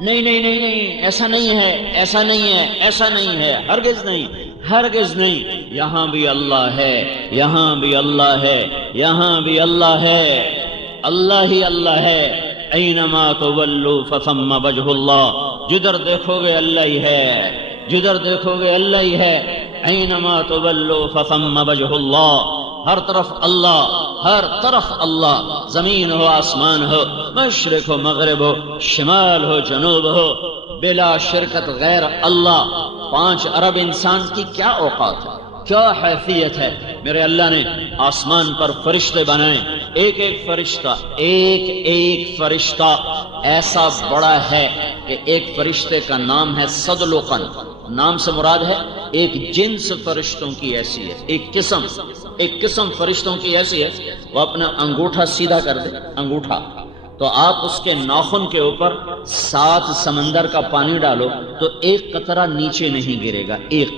نہیں نہیں نہیں نہیں، ایسا نہیں ہے، ایسا نہیں ہے، ایسا نہیں ہے، ہرگز نہیں، ہرگز نہیں، یہاں بھی اللہ ہے، یہاں بھی اللہ ہے، یہاں بھی اللہ ہے، اللہ ہی اللہ ہے۔ اینما تولوا فثم وجہ اللہ، جدھر دیکھو گے اللہ ہی ہے، جدھر دیکھو گے اللہ ہی ہے۔ اینما تولوا فثم وجہ اللہ، ہر طرف اللہ، ہر طرف اللہ، زمین ہو آسمان ہو، مشرق ہو مغرب ہو، شمال ہو جنوب ہو، بلا شرکت غیر اللہ۔ 5 ارب انسان کی کیا اوقات ہے، کیا حیثیت ہے؟ میرے اللہ نے آسمان پر فرشتے بنائے، ایک ایک فرشتہ، ایک ایک فرشتہ ایسا بڑا ہے کہ ایک فرشتے کا نام ہے صدلقن۔ نام سے مراد ہے ایک جنس فرشتوں کی ایسی ہے، ایک قسم فرشتوں کی ایسی ہے، وہ اپنا انگوٹھا سیدھا کر دے، انگوٹھا، تو آپ اس کے ناخن کے اوپر 7 سمندر کا پانی ڈالو تو ایک قطرہ نیچے نہیں گرے گا، ایک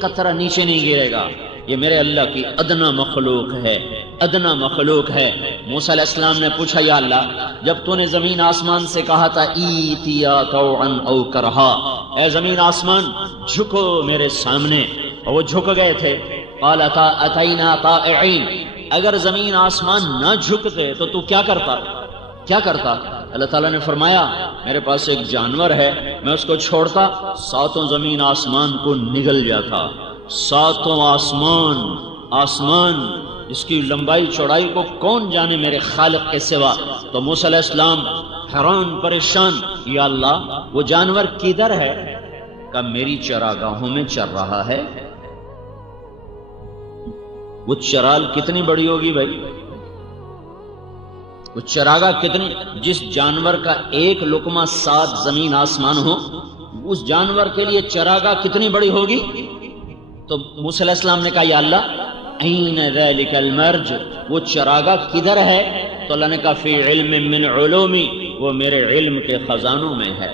قطرہ نیچے نہیں گرے گا۔ یہ میرے اللہ کی ادنا مخلوق ہے، ادنا مخلوق ہے۔ موسیٰ علیہ السلام نے پوچھا یا اللہ، جب تو نے زمین آسمان سے کہا تھا ایتیا طوعا او کرہا، اے زمین آسمان جھکو میرے سامنے، اور وہ جھک گئے تھے، قال اتینا طائعین، اگر زمین آسمان نہ جھکتے تو کیا کرتا؟ اللہ تعالیٰ نے فرمایا میرے پاس ایک جانور ہے، میں اس کو چھوڑتا 7 زمین آسمان کو نگل جاتا، 7 آسمان اس کی لمبائی چوڑائی کو کون جانے میرے خالق کے سوا۔ تو موسیٰ علیہ السلام حیران پریشان، یا اللہ وہ جانور کدھر ہے؟ کہ میری چراگاہوں میں چر رہا ہے۔ وہ چرال کتنی بڑی ہوگی بھائی، وہ چراگاہ کتنی، جس جانور کا ایک لقمہ 7 زمین آسمان ہو، اس جانور کے لیے چراگاہ کتنی بڑی ہوگی؟ تو موسیٰ علیہ السلام نے کہا یا اللہ این ذلک المرج، وہ چراگاہ کدھر ہے؟ تو اللہ نے کہا فی علم من علومی، وہ میرے علم کے خزانوں میں ہے،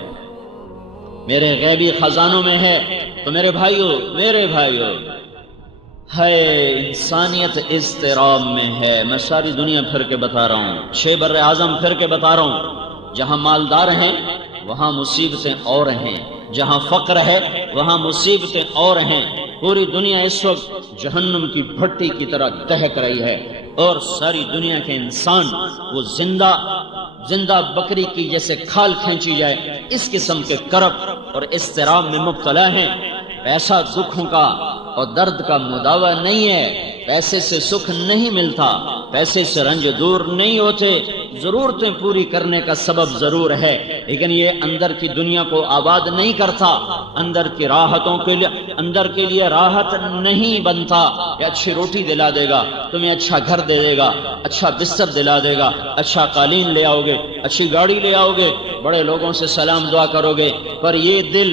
میرے غیبی خزانوں میں ہے۔ تو میرے بھائیو ہے انسانیت اضطراب میں ہے۔ میں ساری دنیا پھر کے بتا رہا ہوں، 6 بر اعظم پھر کے بتا رہا ہوں، جہاں مالدار ہیں وہاں مصیبتیں اور ہیں، جہاں فقر ہے وہاں مصیبتیں اور ہیں۔ پوری دنیا اس وقت جہنم کی بھٹی کی طرح دہک رہی ہے، اور ساری دنیا کے انسان وہ زندہ بکری کی جیسے کھال کھینچی جائے، اس قسم کے کرب اور اضطراب میں مبتلا ہیں۔ پیسہ دکھوں کا اور درد کا مداوع نہیں ہے، پیسے سے سکھ نہیں ملتا، پیسے سے رنج دور نہیں ہوتے، ضرورتیں پوری کرنے کا سبب ضرور ہے، لیکن یہ اندر کی دنیا کو آباد نہیں کرتا، اندر کی راحتوں کے لیے، اندر کے لیے راحت نہیں بنتا۔ یہ اچھی روٹی دلا دے گا، تمہیں اچھا گھر دے دے گا، اچھا بستر دلا دے گا، اچھا قالین لے آؤ گے، اچھی گاڑی لے آؤ گے، بڑے لوگوں سے سلام دعا کرو گے، پر یہ دل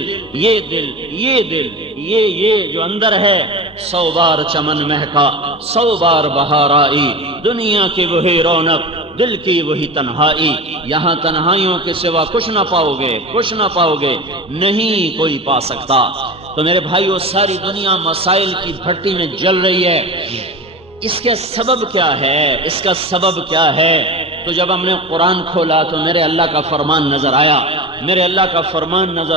یہ جو اندر ہے، 100 بار چمن مہکا، 100 بار بہار آئی، دنیا کی وہی رونق، دل کی وہی تنہائی، یہاں تنہائیوں کے سوا کچھ نہ پاؤ گے، نہیں کوئی پا سکتا۔ تو میرے بھائیو، ساری دنیا مسائل کی بھٹی میں جل رہی ہے، اس کا سبب کیا ہے؟ تو جب ہم نے قرآن کھولا تو میرے اللہ کا فرمان نظر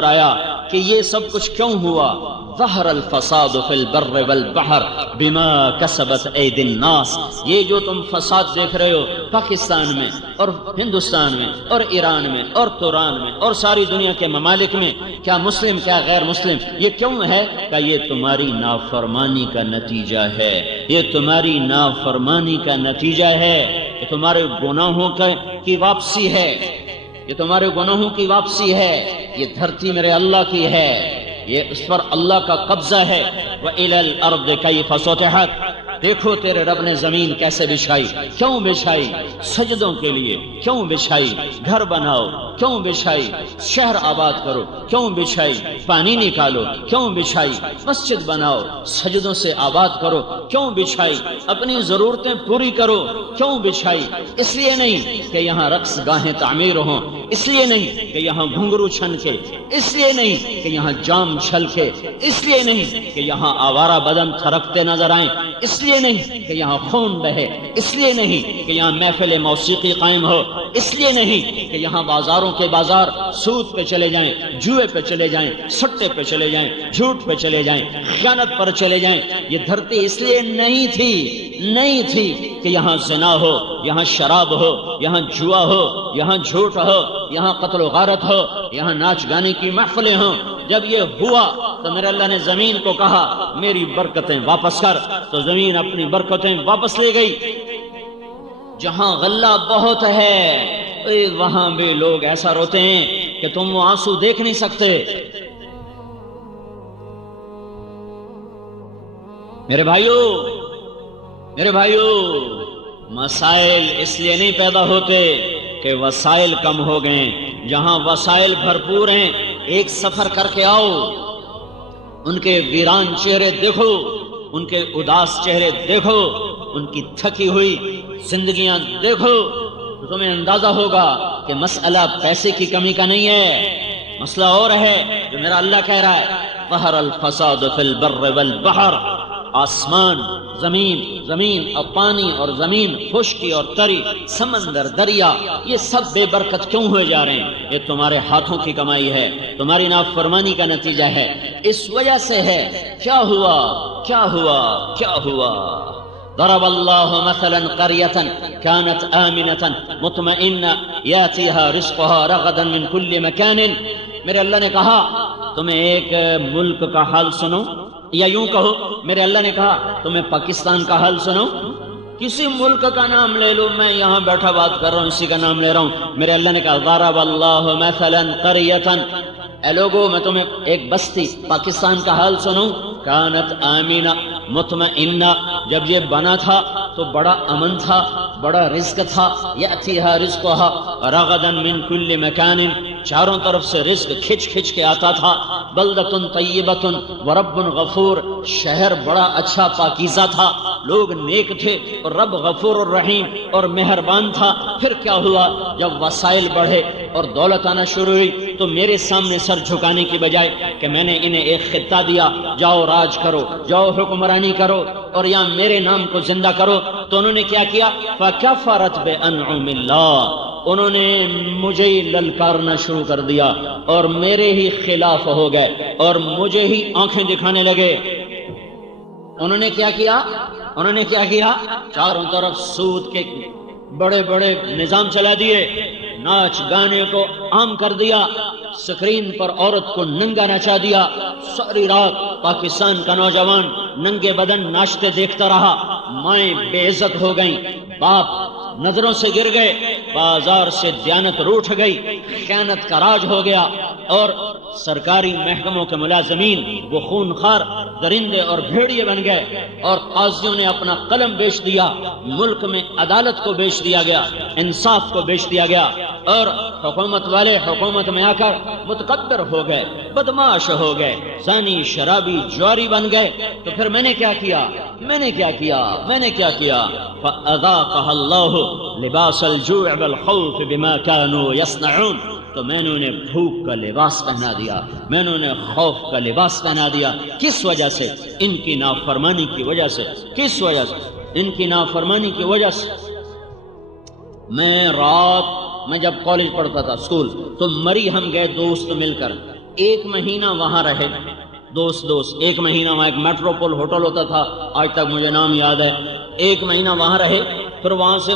آیا کہ یہ سب کچھ کیوں ہوا۔ ظہر الفساد فی البر والبحر بما کسبت ایدی الناس، یہ جو تم فساد دیکھ رہے ہو پاکستان میں اور ہندوستان میں اور ایران میں اور توران میں اور ساری دنیا کے ممالک میں، کیا مسلم کیا غیر مسلم، یہ کیوں ہے؟ کہ یہ تمہاری نافرمانی کا نتیجہ ہے، یہ تمہاری نافرمانی کا نتیجہ ہے، یہ تمہارے گناہوں کی واپسی ہے، یہ تمہارے گناہوں کی واپسی ہے۔ یہ دھرتی میرے اللہ کی ہے، یہ اس پر اللہ کا قبضہ ہے۔ وَإِلَى الْأَرْضِ كَيْفَ سُطِحَتْ، دیکھو تیرے رب نے زمین کیسے بچھائی، کیوں بچھائی؟ سجدوں کے لیے کیوں بچھائی؟ گھر بناؤ کیوں بچھائی؟ شہر آباد کرو کیوں بچھائی؟ پانی نکالو کیوں بچھائی؟ مسجد بناؤ سجدوں سے آباد کرو کیوں بچھائی؟ اپنی ضرورتیں پوری کرو کیوں بچھائی؟ اس لیے نہیں کہ یہاں رقص گاہیں تعمیر ہوں، اس لیے نہیں کہ یہاں گھنگرو چھنکے، اس لیے نہیں کہ یہاں جام چھلکے، اس لیے نہیں کہ یہاں آوارہ بدن تھرکتے نظر آئیں، اس لیے نہیں کہ یہاں خون بہے، اس لیے نہیں کہ یہاں محفل موسیقی قائم ہو، اس لیے نہیں کہ یہاں بازاروں کے بازار سود پہ چلے جائیں، جوئے پہ چلے جائیں، سٹے پہ چلے جائیں، جھوٹ پہ چلے جائیں، خیانت پر چلے جائیں۔ یہ دھرتی اس لیے نہیں تھی کہ یہاں زنا ہو، یہاں شراب ہو، یہاں جوا ہو، یہاں جھوٹ ہو، یہاں قتل و غارت ہو، یہاں ناچ گانے کی محفلیں ہوں۔ جب یہ ہوا تو میرے اللہ نے زمین کو کہا میری برکتیں واپس کر، تو زمین اپنی برکتیں واپس لے گئی۔ جہاں غلہ بہت ہے وہاں بھی لوگ ایسا روتے ہیں کہ تم وہ آنسو دیکھ نہیں سکتے۔ میرے بھائیو مسائل اس لیے نہیں پیدا ہوتے کہ وسائل کم ہو گئے۔ جہاں وسائل بھرپور ہیں ایک سفر کر کے آؤ، ان کے ویران چہرے دیکھو، ان کے اداس چہرے دیکھو، ان کی تھکی ہوئی زندگیاں دیکھو، تو تمہیں اندازہ ہوگا کہ مسئلہ پیسے کی کمی کا نہیں ہے، مسئلہ اور ہے جو میرا اللہ کہہ رہا ہے ظہر الفساد فی البر والبحر۔ آسمان، زمین اور پانی اور زمین، خشکی اور تری، سمندر، دریا، یہ سب بے برکت کیوں ہوئے جا رہے ہیں؟ یہ تمہارے ہاتھوں کی کمائی ہے، تمہاری نافرمانی کا نتیجہ ہے، اس وجہ سے ہے۔ کیا ہوا؟ ضرب اللہ مثلا قریة كانت آمنة مطمئنة يأتيها رزقها رغدا من كل مكان۔ میرے اللہ نے کہا تمہیں ایک ملک کا حال سنو، یا یوں کہو میرے اللہ نے کہا تمہیں پاکستان کا حال سنو۔ کسی ملک کا نام لے لو، میں یہاں بیٹھا بات کر رہا ہوں اسی کا نام لے رہا ہوں۔ میرے اللہ نے کہا ضرب اللہ مثلا قریة، اے لوگو میں تمہیں ایک بستی پاکستان کا حال سنوں، کانت آمینہ مطمئنہ، جب یہ بنا تھا تو بڑا امن تھا، بڑا رزق تھا، یأتیہا رزقہا رغدا من کل مکان، چاروں طرف سے رزق کھچ کے آتا تھا، بلدۃ طیبۃ ورب غفور، شہر بڑا اچھا پاکیزہ تھا، لوگ نیک تھے اور رب غفور الرحیم اور مہربان تھا۔ پھر کیا ہوا؟ جب وسائل بڑھے اور دولت آنا شروع ہوئی تو میرے سامنے سر جھکانے کی بجائے کہ میں نے انہیں ایک خطہ دیا، جاؤ راج کرو، جاؤ حکمرانی کرو اور یہاں میرے نام کو زندہ کرو، تو انہوں نے کیا کیا؟ فَكَفَرَتْ بِأَنْعُمِ اللَّهِ، انہوں نے مجھے ہی للکارنا شروع کر دیا اور میرے ہی خلاف ہو گئے اور مجھے ہی آنکھیں دکھانے لگے۔ انہوں نے کیا کیا؟ چاروں طرف سود کے بڑے بڑے نظام چلا دیے، ناچ گانے کو عام کر دیا، سکرین پر عورت کو ننگا نچا دیا، ساری رات پاکستان کا نوجوان ننگے بدن ناچتے دیکھتا رہا، مائیں بے عزت ہو گئیں، باپ نظروں سے گر گئے، بازار سے دیانت روٹھ گئی، خیانت کا راج ہو گیا، اور سرکاری محکموں کے ملازمین وہ خونخوار درندے اور بھیڑیے بن گئے، اور قاضیوں نے اپنا قلم بیچ دیا، ملک میں عدالت کو بیچ دیا گیا، انصاف کو بیچ دیا گیا، اور حکومت والے حکومت میں آ کر متکبر ہو گئے، بدماش ہو گئے، زانی شرابی جواری بن گئے۔ تو پھر میں نے کیا کیا؟ فَأَذَاقَهَا اللَّهُ لِبَاسَ الْجُوعِ وَالْخَوْفِ بِمَا كَانُوا يَصْنَعُونَ، تو میں نے انہیں بھوک کا لباس پہنا دیا، میں نے انہیں خوف کا لباس پہنا دیا۔ کس وجہ سے؟ ان کی نافرمانی کی وجہ سے۔ کس وجہ سے؟ ان کی نافرمانی کی وجہ سے۔ میں جب کالج پڑھتا تھا، اسکول، تو مری ہم گئے دوست مل کر، ایک مہینہ وہاں رہے، دوست ایک مہینہ وہاں، ایک میٹروپول ہوٹل ہوتا تھا، آج تک مجھے نام یاد ہے، ایک مہینہ وہاں رہے، پھر وہاں سے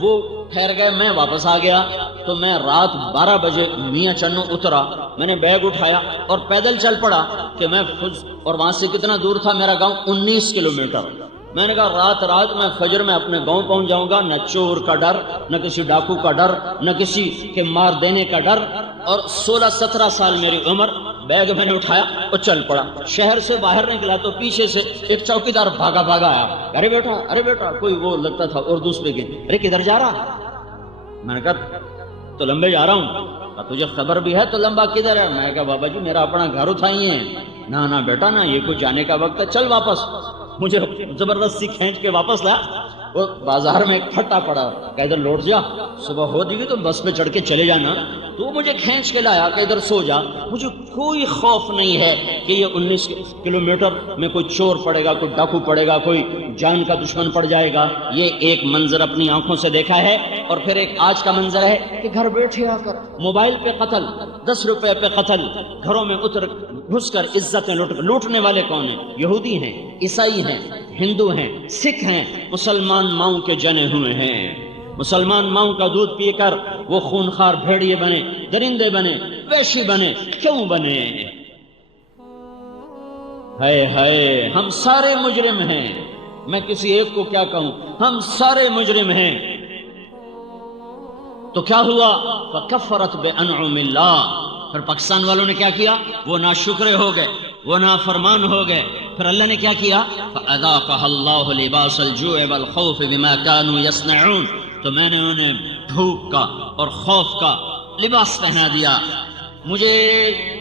وہ ٹھہر گئے، میں واپس آ گیا، تو میں رات 12 بجے میاں چنو اترا، میں نے بیگ اٹھایا اور پیدل چل پڑا کہ اور وہاں سے کتنا دور تھا میرا گاؤں؟ 19 کلومیٹر۔ میں نے کہا رات میں فجر میں اپنے گاؤں پہنچ جاؤں گا، نہ چور کا ڈر، نہ کسی ڈاکو کا ڈر، نہ کسی کے مار دینے کا ڈر، اور 16-17 سال میری عمر، بیگ میں نے اٹھایا اور چل پڑا۔ شہر سے باہر نکلا تو پیچھے سے ایک چوکیدار بھاگا آیا، ارے بیٹا کوئی وہ لگتا تھا اردو اسپیکنگ، ارے کدھر جا رہا؟ میں نے کہا تو لمبے جا رہا ہوں، تجھے خبر بھی ہے تو لمبا کدھر ہے؟ میں نے کہا بابا جی میرا اپنا گھر اٹھائی ہے۔ نہ بیٹا نہ، یہ کوئی جانے کا وقت ہے، چل واپس۔ مجھے زبردستی کھینچ کے واپس لایا، وہ بازار میں ایک پھٹا پڑا، کہ ادھر لوٹ جا، صبح ہو جائے گی تو بس پہ چڑھ کے چلے جانا، تو وہ مجھے کھینچ کے لایا کہ ادھر سو جا. مجھے کوئی خوف نہیں ہے کہ یہ 19 کلومیٹر میں کوئی چور پڑے گا, کوئی ڈاکو پڑے گا, کوئی جان کا دشمن پڑ جائے گا. یہ ایک منظر اپنی آنکھوں سے دیکھا ہے. اور پھر ایک آج کا منظر ہے کہ گھر بیٹھے آ کر موبائل پہ قتل, 10 روپے پہ قتل, گھروں میں گھس کر عزتیں لوٹنے والے کون ہیں؟ یہودی ہیں, عیسائی ہیں, ہندو ہیں, سکھ ہیں, مسلمان ماؤں کے جنے ہوئے ہیں. مسلمان ماؤں کا دودھ پی کر وہ خونخوار بھیڑیے بنے, درندے بنے, وحشی بنے. کیوں بنے؟ ہائے ہائے, ہم سارے مجرم ہیں. میں کسی ایک کو کیا کہوں, ہم سارے مجرم ہیں. تو کیا ہوا؟ فکفرت بانعم اللہ. پھر پاکستان والوں نے کیا کیا؟ وہ ناشکرے ہو گئے, وہ نافرمان ہو گئے. پھر اللہ نے کیا کیا؟ فاذاقها اللہ لباس الجوع والخوف بما كانوا يصنعون. تو میں نے انہیں بھوک کا اور خوف کا لباس پہنا دیا. مجھے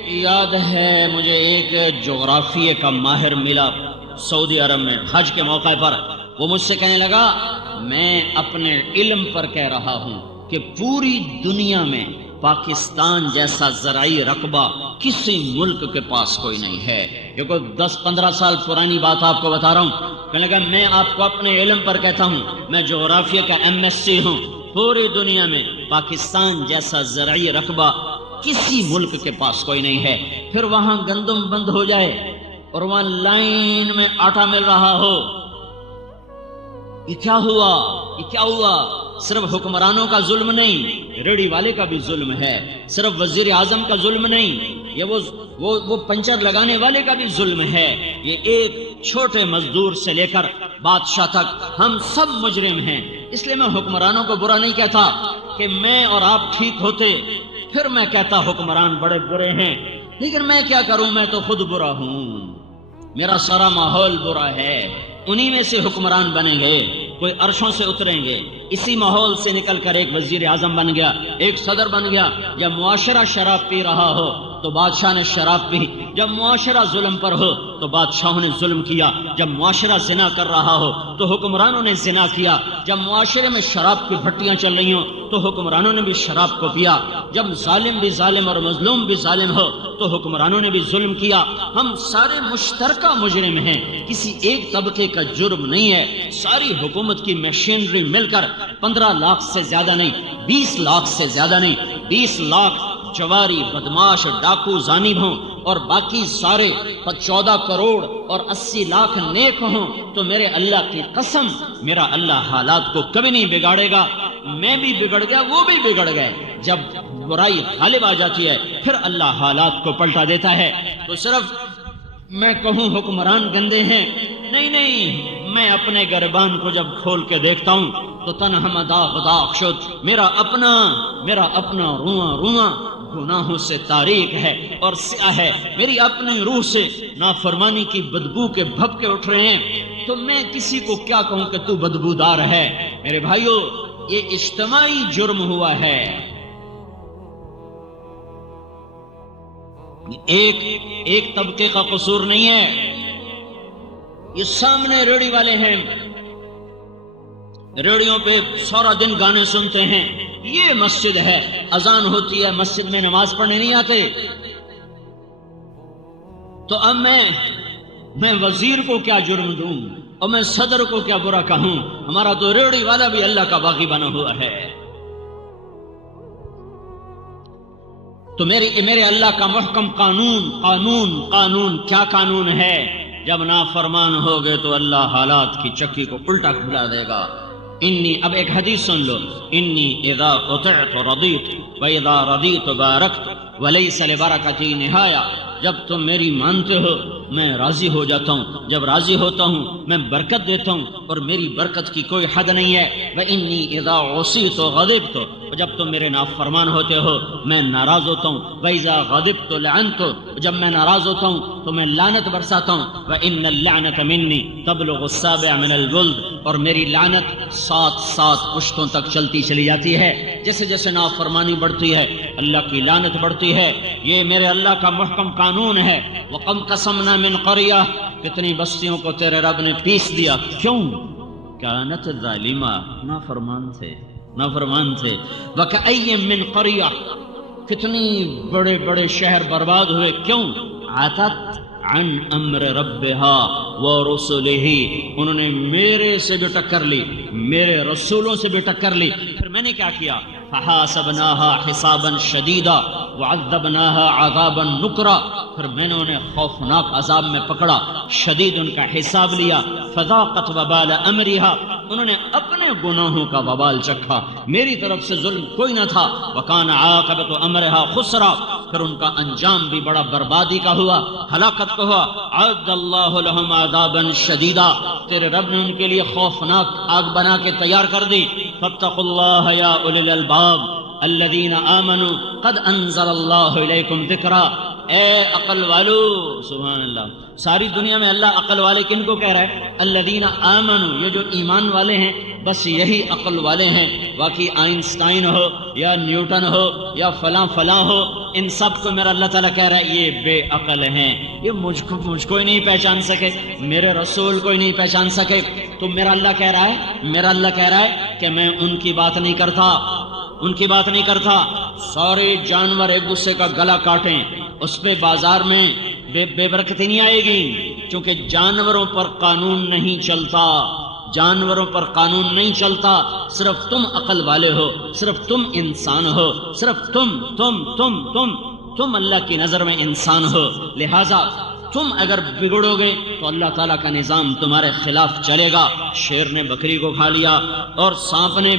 یاد ہے, مجھے ایک جغرافیے کا ماہر ملا سعودی عرب میں حج کے موقع پر. وہ مجھ سے کہنے لگا, میں اپنے علم پر کہہ رہا ہوں کہ پوری دنیا میں پاکستان جیسا زرعی رقبہ کسی ملک کے پاس کوئی نہیں ہے. یہ کوئی 10-15 سال پرانی بات آپ کو بتا رہا ہوں. کہنے لگا, میں آپ کو اپنے علم پر کہتا ہوں, میں جغرافیہ کا MSc ہوں. پوری دنیا میں پاکستان جیسا زرعی رقبہ کسی ملک کے پاس کوئی نہیں ہے. پھر وہاں گندم بند ہو جائے اور وہاں لائن میں آٹا مل رہا ہو. یہ کیا ہوا؟ یہ کیا ہوا؟ صرف حکمرانوں کا ظلم نہیں, ریڑھی والے کا بھی ظلم ہے. صرف وزیر اعظم کا ظلم نہیں, یہ وہ پنچر لگانے والے کا بھی ظلم ہے. یہ ایک چھوٹے مزدور سے لے کر بادشاہ تک ہم سب مجرم ہیں. اس لیے میں حکمرانوں کو برا نہیں کہتا کہ میں اور آپ ٹھیک ہوتے پھر میں کہتا حکمران بڑے برے ہیں. لیکن میں کیا کروں, میں تو خود برا ہوں. میرا سارا ماحول برا ہے. انہی میں سے حکمران بنیں گے, کوئی عرشوں سے اتریں گے. اسی ماحول سے نکل کر ایک وزیر اعظم بن گیا, ایک صدر بن گیا. جب معاشرہ شراب پی رہا ہو تو بادشاہ نے شراب پی. جب معاشرہ ظلم پر ہو تو بادشاہوں نے ظلم کیا. جب معاشرہ زنا کر رہا ہو تو حکمرانوں نے زنا کیا. جب معاشرے میں شراب کی بھٹیاں چل رہی ہوں تو حکمرانوں نے بھی شراب کو پیا. جب ظالم بھی ظالم اور مظلوم بھی ظالم ہو تو حکمرانوں نے بھی ظلم کیا. ہم سارے مشترکہ مجرم ہیں, کسی ایک طبقے کا جرم نہیں ہے. ساری حکومت کی مشینری مل کر 15 لاکھ سے زیادہ نہیں, 20 لاکھ سے زیادہ نہیں, 20 لاکھ جواری, بدماش, ڈاکو, زانب ہوں اور باقی سارے 14 کروڑ اور 80 لاکھ نیک ہوں تو میرے اللہ کی قسم, میرا اللہ حالات کو کبھی نہیں بگاڑے گا. میں بھی بگڑ گیا, وہ بھی بگڑ گئے. جب برائی غالب آ جاتی ہے پھر اللہ حالات کو پلٹا دیتا ہے. تو صرف میں کہوں حکمران گندے ہیں, نہیں, میں اپنے گربان کو جب کھول کے دیکھتا ہوں تو تنہا داغ داغ شد. میرا اپنا رواں گناہوں سے تاریک ہے اور سیاہ ہے. میری اپنی روح سے نافرمانی کی بدبو کے بھبکے اٹھ رہے ہیں. تو میں کسی کو کیا کہوں کہ تو بدبودار ہے؟ میرے بھائیو, یہ اجتماعی جرم ہوا ہے. ایک طبقے کا قصور نہیں ہے. یہ سامنے ریڑھی والے ہیں, ریڑھیوں پہ سارا دن گانے سنتے ہیں. یہ مسجد ہے, اذان ہوتی ہے, مسجد میں نماز پڑھنے نہیں آتے. تو اب میں وزیر کو کیا جرم دوں اور میں صدر کو کیا برا کہوں؟ ہمارا تو ریڑھی والا بھی اللہ کا باغی بنا ہوا ہے. تو میرے اللہ کا محکم قانون کیا قانون ہے؟ جب نافرمان ہو گئے تو اللہ حالات کی چکی کو الٹا کھلا دے گا. اب ایک حدیث سن لو, انی اذا قطعت رضیت واذا رضیت بارکت ولیس لبرکتی نہایا. جب تم میری مانتے ہو میں راضی ہو جاتا ہوں, جب راضی ہوتا ہوں میں برکت دیتا ہوں اور میری برکت کی کوئی حد نہیں ہے. وانی اذا عصیت غضبت, جب تم میرے نافرمان ہوتے ہو میں ناراض ہوتا ہوں. واذا غضبت لعنت, جب میں ناراض ہوتا ہوں تو میں لعنت برساتا ہوں. وان اللعنۃ منی تبلغ السابع من الجلد, اور میری لعنت 7 پشتوں تک چلتی چلی جاتی ہے. جیسے جیسے نافرمانی بڑھتی ہے اللہ کی لعنت بڑھتی ہے. یہ میرے اللہ کا محکم قانون ہے. وَقَمْ قَسَمْنَا مِنْ قَرْيَةٍ, کتنی بستیوں کو تیرے رب نے پیس دیا. کیوں؟ کانت ظالمہ, نافرمان تھے. وَكَأَيٍّ مِّنْ قَرْيَةٍ, کتنی بڑے بڑے شہر برباد ہوئے، کیوں؟ عتت عن امر ربہا ورسلہ، انہوں نے میرے سے بھی ٹکر لی، میرے رسولوں سے بھی ٹکر لی۔ پھر میں نے کیا کیا؟ فحاسبناها حسابا شدیدا وعذبناها عذابا نکرا، پھر میں نے انہیں خوفناک عذاب میں پکڑا، شدید ان کا حساب لیا۔ فذاقت وبال امرها، انہوں نے اپنے گناہوں کا وبال چکھا، میری طرف سے ظلم کوئی نہ تھا۔ وکان عاقبت امرها خسرا، پھر ان کا انجام بھی بڑا بربادی کا ہوا، ہلاکت کا ہوا۔ عد اللہ لهم عذابا شدیدا، تیرے رب نے ان کے لیے خوفناک آگ بنا کے تیار کر دی۔ فاتقوا اللہ یا اولی الالباب الذین آمنوا قد انزل اللہ الیکم ذکرا، اے عقل والو، سبحان اللہ، ساری دنیا میں اللہ عقل والے کن کو کہہ رہا ہے؟ الذین آمنوا، یہ جو ایمان والے ہیں بس یہی عقل والے ہیں، باقی آئنسٹائن ہو یا نیوٹن ہو یا فلاں فلاں ہو، ان سب کو میرا اللہ تعالیٰ کہہ رہا ہے یہ بے عقل ہیں، یہ مجھ کو ہی نہیں پہچان سکے، میرے رسول کو ہی نہیں پہچان سکے۔ تو میرا اللہ کہہ رہا ہے، میرا اللہ کہہ رہا ہے کہ میں ان کی بات نہیں کرتا، ان کی بات نہیں کرتا۔ سارے جانور ایک دوسرے کا گلا کاٹیں، اس پہ بازار میں بے برکتی نہیں آئے گی، کیونکہ جانوروں پر قانون نہیں چلتا، جانوروں پر قانون نہیں چلتا، صرف تم عقل والے ہو، صرف تم انسان ہو، صرف تم اللہ کی نظر میں انسان ہو، لہذا تم اگر بگڑو گے تو اللہ تعالیٰ کا نظام تمہارے خلاف چلے گا۔ شیر نے بکری کو کھا لیا، اور سانپ نے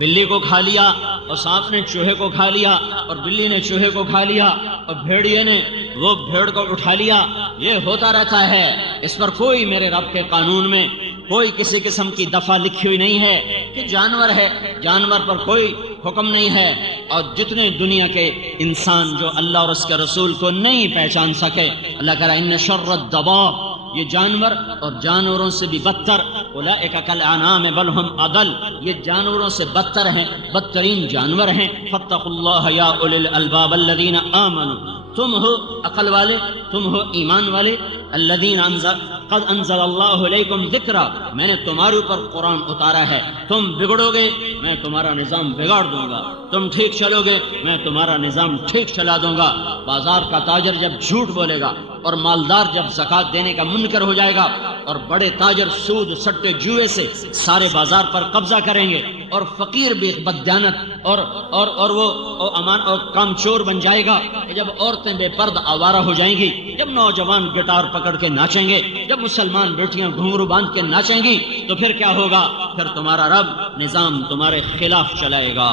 بلی کو کھا لیا، اور سانپ نے چوہے کو کھا لیا، اور بلی نے چوہے کو کھا لیا، اور بھیڑیے نے وہ بھیڑ کو اٹھا لیا۔ یہ ہوتا رہتا ہے، اس پر کوئی میرے رب کے قانون میں کوئی کسی قسم کی دفعہ لکھی ہوئی نہیں ہے کہ جانور ہے، جانور پر کوئی حکم نہیں ہے۔ اور جتنے دنیا کے انسان جو اللہ اور اس کے رسول کو نہیں پہچان سکے، اللہ کہہ رہا ہے ان شر الدواب، یہ جانور اور جانوروں سے بھی بدتر، اولئک کالانعام بل ہم اضل، یہ جانوروں سے بدتر ہیں، بدترین جانور ہیں۔ فاتقوا اللہ یا اولی الالباب الذین آمنوا، تم ہو عقل والے، تم ہو ایمان والے، الذین قد انزل اللہ علیکم ذکرا، میں نے تمہارے اوپر قرآن اتارا ہے، تم بگڑو گے میں تمہارا نظام بگاڑ دوں گا، تم ٹھیک چلو گے میں تمہارا نظام ٹھیک چلا دوں گا۔ بازار کا تاجر جب جھوٹ بولے گا، اور مالدار جب زکوٰۃ دینے کا منکر ہو جائے گا، اور بڑے تاجر سود سٹے جوئے سے سارے بازار پر قبضہ کریں گے، اور فقیر بھی بددیانت اور وہ امان اور کام چور بن جائے گا، جب عورتیں بے پرد آوارہ ہو جائیں گی، جب نوجوان گٹار پکڑ کے ناچیں گے، جب مسلمان بیٹیاں گھنگرو باندھ کے ناچیں گی، تو پھر کیا ہوگا؟ پھر تمہارا رب نظام تمہارے خلاف چلائے گا۔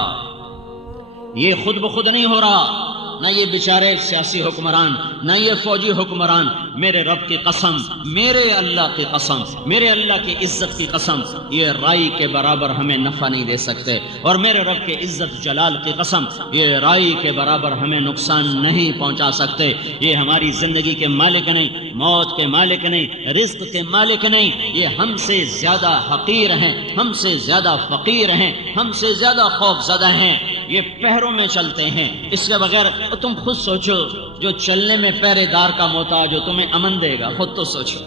یہ خود بخود نہیں ہو رہا، نہ یہ بیچارے سیاسی حکمران، نہ یہ فوجی حکمران، میرے رب کی قسم، میرے اللہ کی قسم، میرے اللہ کی عزت کی قسم، یہ رائی کے برابر ہمیں نفع نہیں دے سکتے، اور میرے رب کے عزت جلال کی قسم، یہ رائی کے برابر ہمیں نقصان نہیں پہنچا سکتے۔ یہ ہماری زندگی کے مالک نہیں، موت کے مالک نہیں، رزق کے مالک نہیں، یہ ہم سے زیادہ حقیر ہیں، ہم سے زیادہ فقیر ہیں، ہم سے زیادہ خوف زدہ ہیں۔ یہ پہروں میں چلتے ہیں، اس کے بغیر تم خود سوچو، جو چلنے میں پہرے دار کا محتاج ہو تمہیں امن دے گا؟ خود تو سوچو،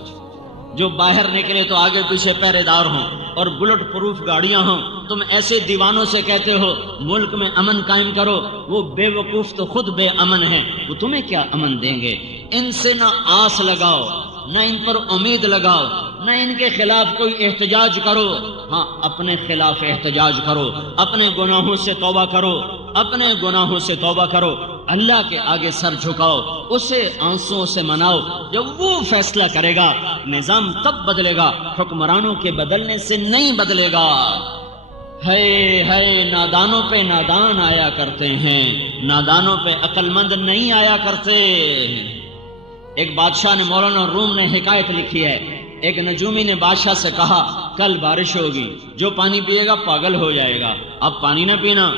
جو باہر نکلے تو آگے پیچھے پہرے دار ہوں اور بلٹ پروف گاڑیاں ہوں، تم ایسے دیوانوں سے کہتے ہو ملک میں امن قائم کرو، وہ بے وقوف تو خود بے امن ہیں، وہ تمہیں کیا امن دیں گے؟ ان سے نہ آس لگاؤ، نہ ان پر امید لگاؤ، نہ ان کے خلاف کوئی احتجاج کرو، ہاں اپنے خلاف احتجاج کرو، اپنے گناہوں سے توبہ کرو، اپنے گناہوں سے توبہ کرو، اللہ کے آگے سر جھکاؤ، اسے آنسوؤں سے مناؤ، جب وہ فیصلہ کرے گا نظام تب بدلے گا، حکمرانوں کے بدلنے سے نہیں بدلے گا۔ ہے نادانوں پہ نادان آیا کرتے ہیں، نادانوں پہ عقل مند نہیں آیا کرتے۔ ایک بادشاہ نے، مولانا روم نے حکایت لکھی ہے، ایک نجومی نے بادشاہ سے کہا کل بارش ہوگی، جو پانی پیے گا پاگل ہو جائے گا، اب پانی نہ پینا۔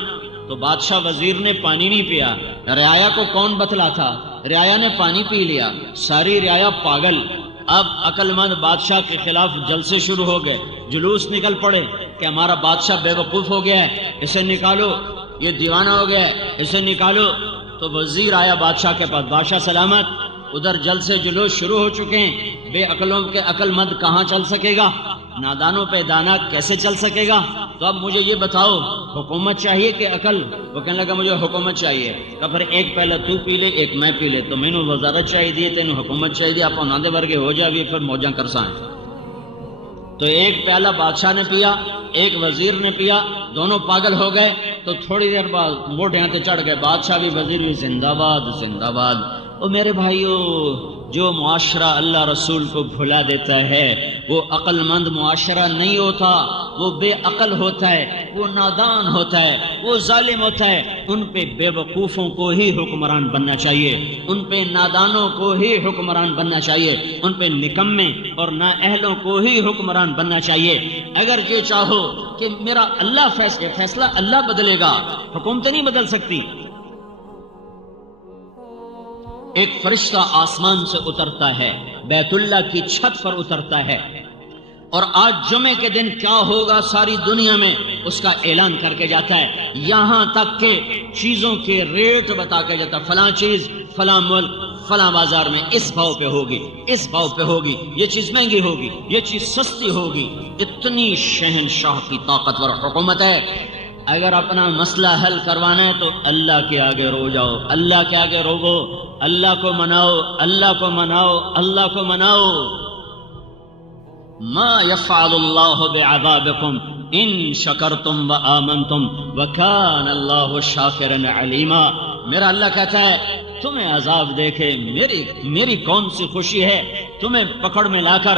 تو بادشاہ وزیر نے پانی نہیں پیا، رعایا کو کون بتلا تھا، رعایا نے پانی پی لیا، ساری رعایا پاگل۔ اب عقل مند بادشاہ کے خلاف جلسے شروع ہو گئے، جلوس نکل پڑے کہ ہمارا بادشاہ بے وقوف ہو گیا ہے، اسے نکالو، یہ دیوانہ ہو گیا ہے، اسے نکالو۔ تو وزیر آیا بادشاہ کے پاس، بادشاہ سلامت، ادھر جلسے جلوس شروع ہو چکے ہیں. بے عقلوں کے عقل مند کہاں چل سکے گا؟ نادانوں پہ دانا کیسے چل سکے گا؟ تو اب مجھے یہ بتاؤ حکومت چاہیے کہ عقل؟ وہ کہنے لگا مجھے حکومت چاہیے. کہ پھر ایک پہلا تو پی لے ایک میں پی لے. تو میں نے وزارت چاہیے تینوں حکومت چاہیے آپ ناندے ورگے ہو جائے پھر موجاں کرسائیں. تو ایک پیالہ بادشاہ نے پیا ایک وزیر نے پیا دونوں پاگل ہو گئے. تو تھوڑی دیر بعد موڈیاں تے چڑھ گئے بادشاہ بھی وزیر بھی زندہ باد زندہ باد. او میرے بھائیو جو معاشرہ اللہ رسول کو بھلا دیتا ہے وہ عقل مند معاشرہ نہیں ہوتا، وہ بے عقل ہوتا ہے، وہ نادان ہوتا ہے، وہ ظالم ہوتا ہے. ان پہ بے وقوفوں کو ہی حکمران بننا چاہیے، ان پہ نادانوں کو ہی حکمران بننا چاہیے، ان پہ نکمے اور نااہلوں کو ہی حکمران بننا چاہیے. اگر یہ چاہو کہ میرا اللہ فیصلہ اللہ بدلے گا، حکومتیں نہیں بدل سکتی. ایک فرشتہ آسمان سے اترتا ہے، بیت اللہ کی چھت پر اترتا ہے، اور آج جمعے کے دن کیا ہوگا ساری دنیا میں اس کا اعلان کر کے جاتا ہے. یہاں تک کہ چیزوں کے ریٹ بتا کے جاتا ہے، فلاں چیز فلاں ملک فلاں بازار میں اس بھاؤ پہ ہوگی، اس بھاؤ پہ ہوگی، یہ چیز مہنگی ہوگی، یہ چیز سستی ہوگی. اتنی شہنشاہ کی طاقتور حکومت ہے. اگر اپنا مسئلہ حل کروانا ہے تو اللہ کے آگے رو جاؤ، اللہ کے آگے روو، اللہ کو مناؤ، اللہ کو مناؤ، اللہ کو مناؤ. ما يفعل اللہ بعذابکم ان شکرتم وآمنتم وکان اللہ شاکرا علیما. میرا اللہ کہتا ہے تمہیں عذاب دیکھے میری کون سی خوشی ہے، تمہیں پکڑ میں لا کر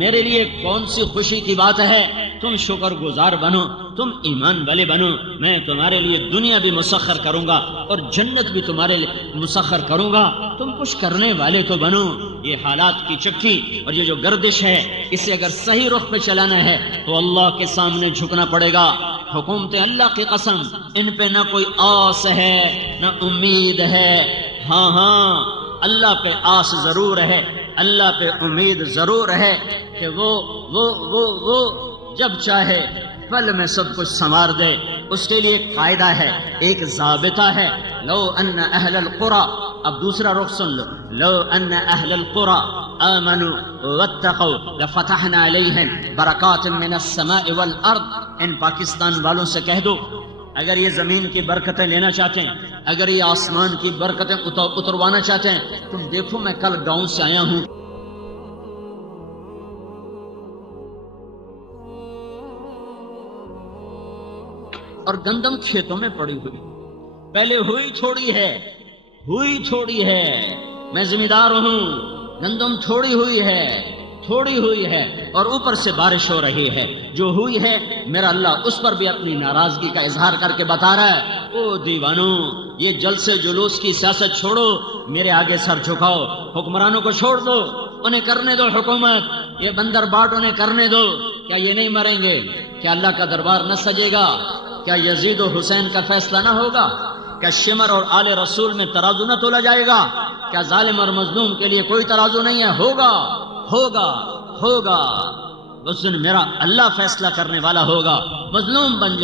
میرے لیے کون سی خوشی کی بات ہے. تم شکر گزار بنو، تم ایمان والے بنو، میں تمہارے لیے دنیا بھی مسخر کروں گا اور جنت بھی تمہارے لیے مسخر کروں گا. تم کچھ کرنے والے تو بنو. یہ حالات کی چکی اور یہ جو گردش ہے اسے اگر صحیح رخ پہ چلانا ہے تو اللہ کے سامنے جھکنا پڑے گا. حکومتیں اللہ کی قسم ان پہ نہ کوئی آس ہے نہ امید ہے. ہاں اللہ پہ آس ضرور ہے، اللہ پہ امید ضرور ہے کہ وہ جب چاہے پل میں سب کچھ سنوار دے. اس کے لیے ایک قاعدہ ہے، ایک ضابطہ ہے. لو ان اہل القرى، اب دوسرا رخ سن لو، لو ان اہل القرى آمنوا واتقوا لفتحنا علیہم برکات من السماء والارض. ان پاکستان والوں سے کہہ دو اگر یہ زمین کی برکتیں لینا چاہتے ہیں، اگر یہ آسمان کی برکتیں اتروانا چاہتے ہیں، تم دیکھو میں کل گاؤں سے آیا ہوں، اور گندم کھیتوں میں پڑی ہوئی، پہلے ہوئی تھوڑی ہے، میں ذمہ دار ہوں، گندم تھوڑی ہوئی ہے اور اوپر سے بارش ہو رہی ہے. جو ہوئی ہے میرا اللہ اس پر بھی اپنی ناراضگی کا اظہار کر کے بتا رہا ہے. او دیوانو، یہ جلسے جلوس کی سیاست چھوڑو، میرے آگے سر جھکاؤ. حکمرانوں کو چھوڑ دو، انہیں کرنے دو حکومت، یہ بندر باٹ انہیں کرنے دو. کیا یہ نہیں مریں گے؟ کیا اللہ کا دربار نہ سجے گا؟ کیا یزید و حسین کا فیصلہ نہ ہوگا؟ کیا شمر اور آل رسول میں ترازو نہ تولا جائے گا؟ کیا ظالم اور مظلوم کے لیے کوئی ترازو نہیں ہے؟ ہوگا. اس دن میرا اللہ فیصلہ کرنے والا ہوگا. مظلوم بن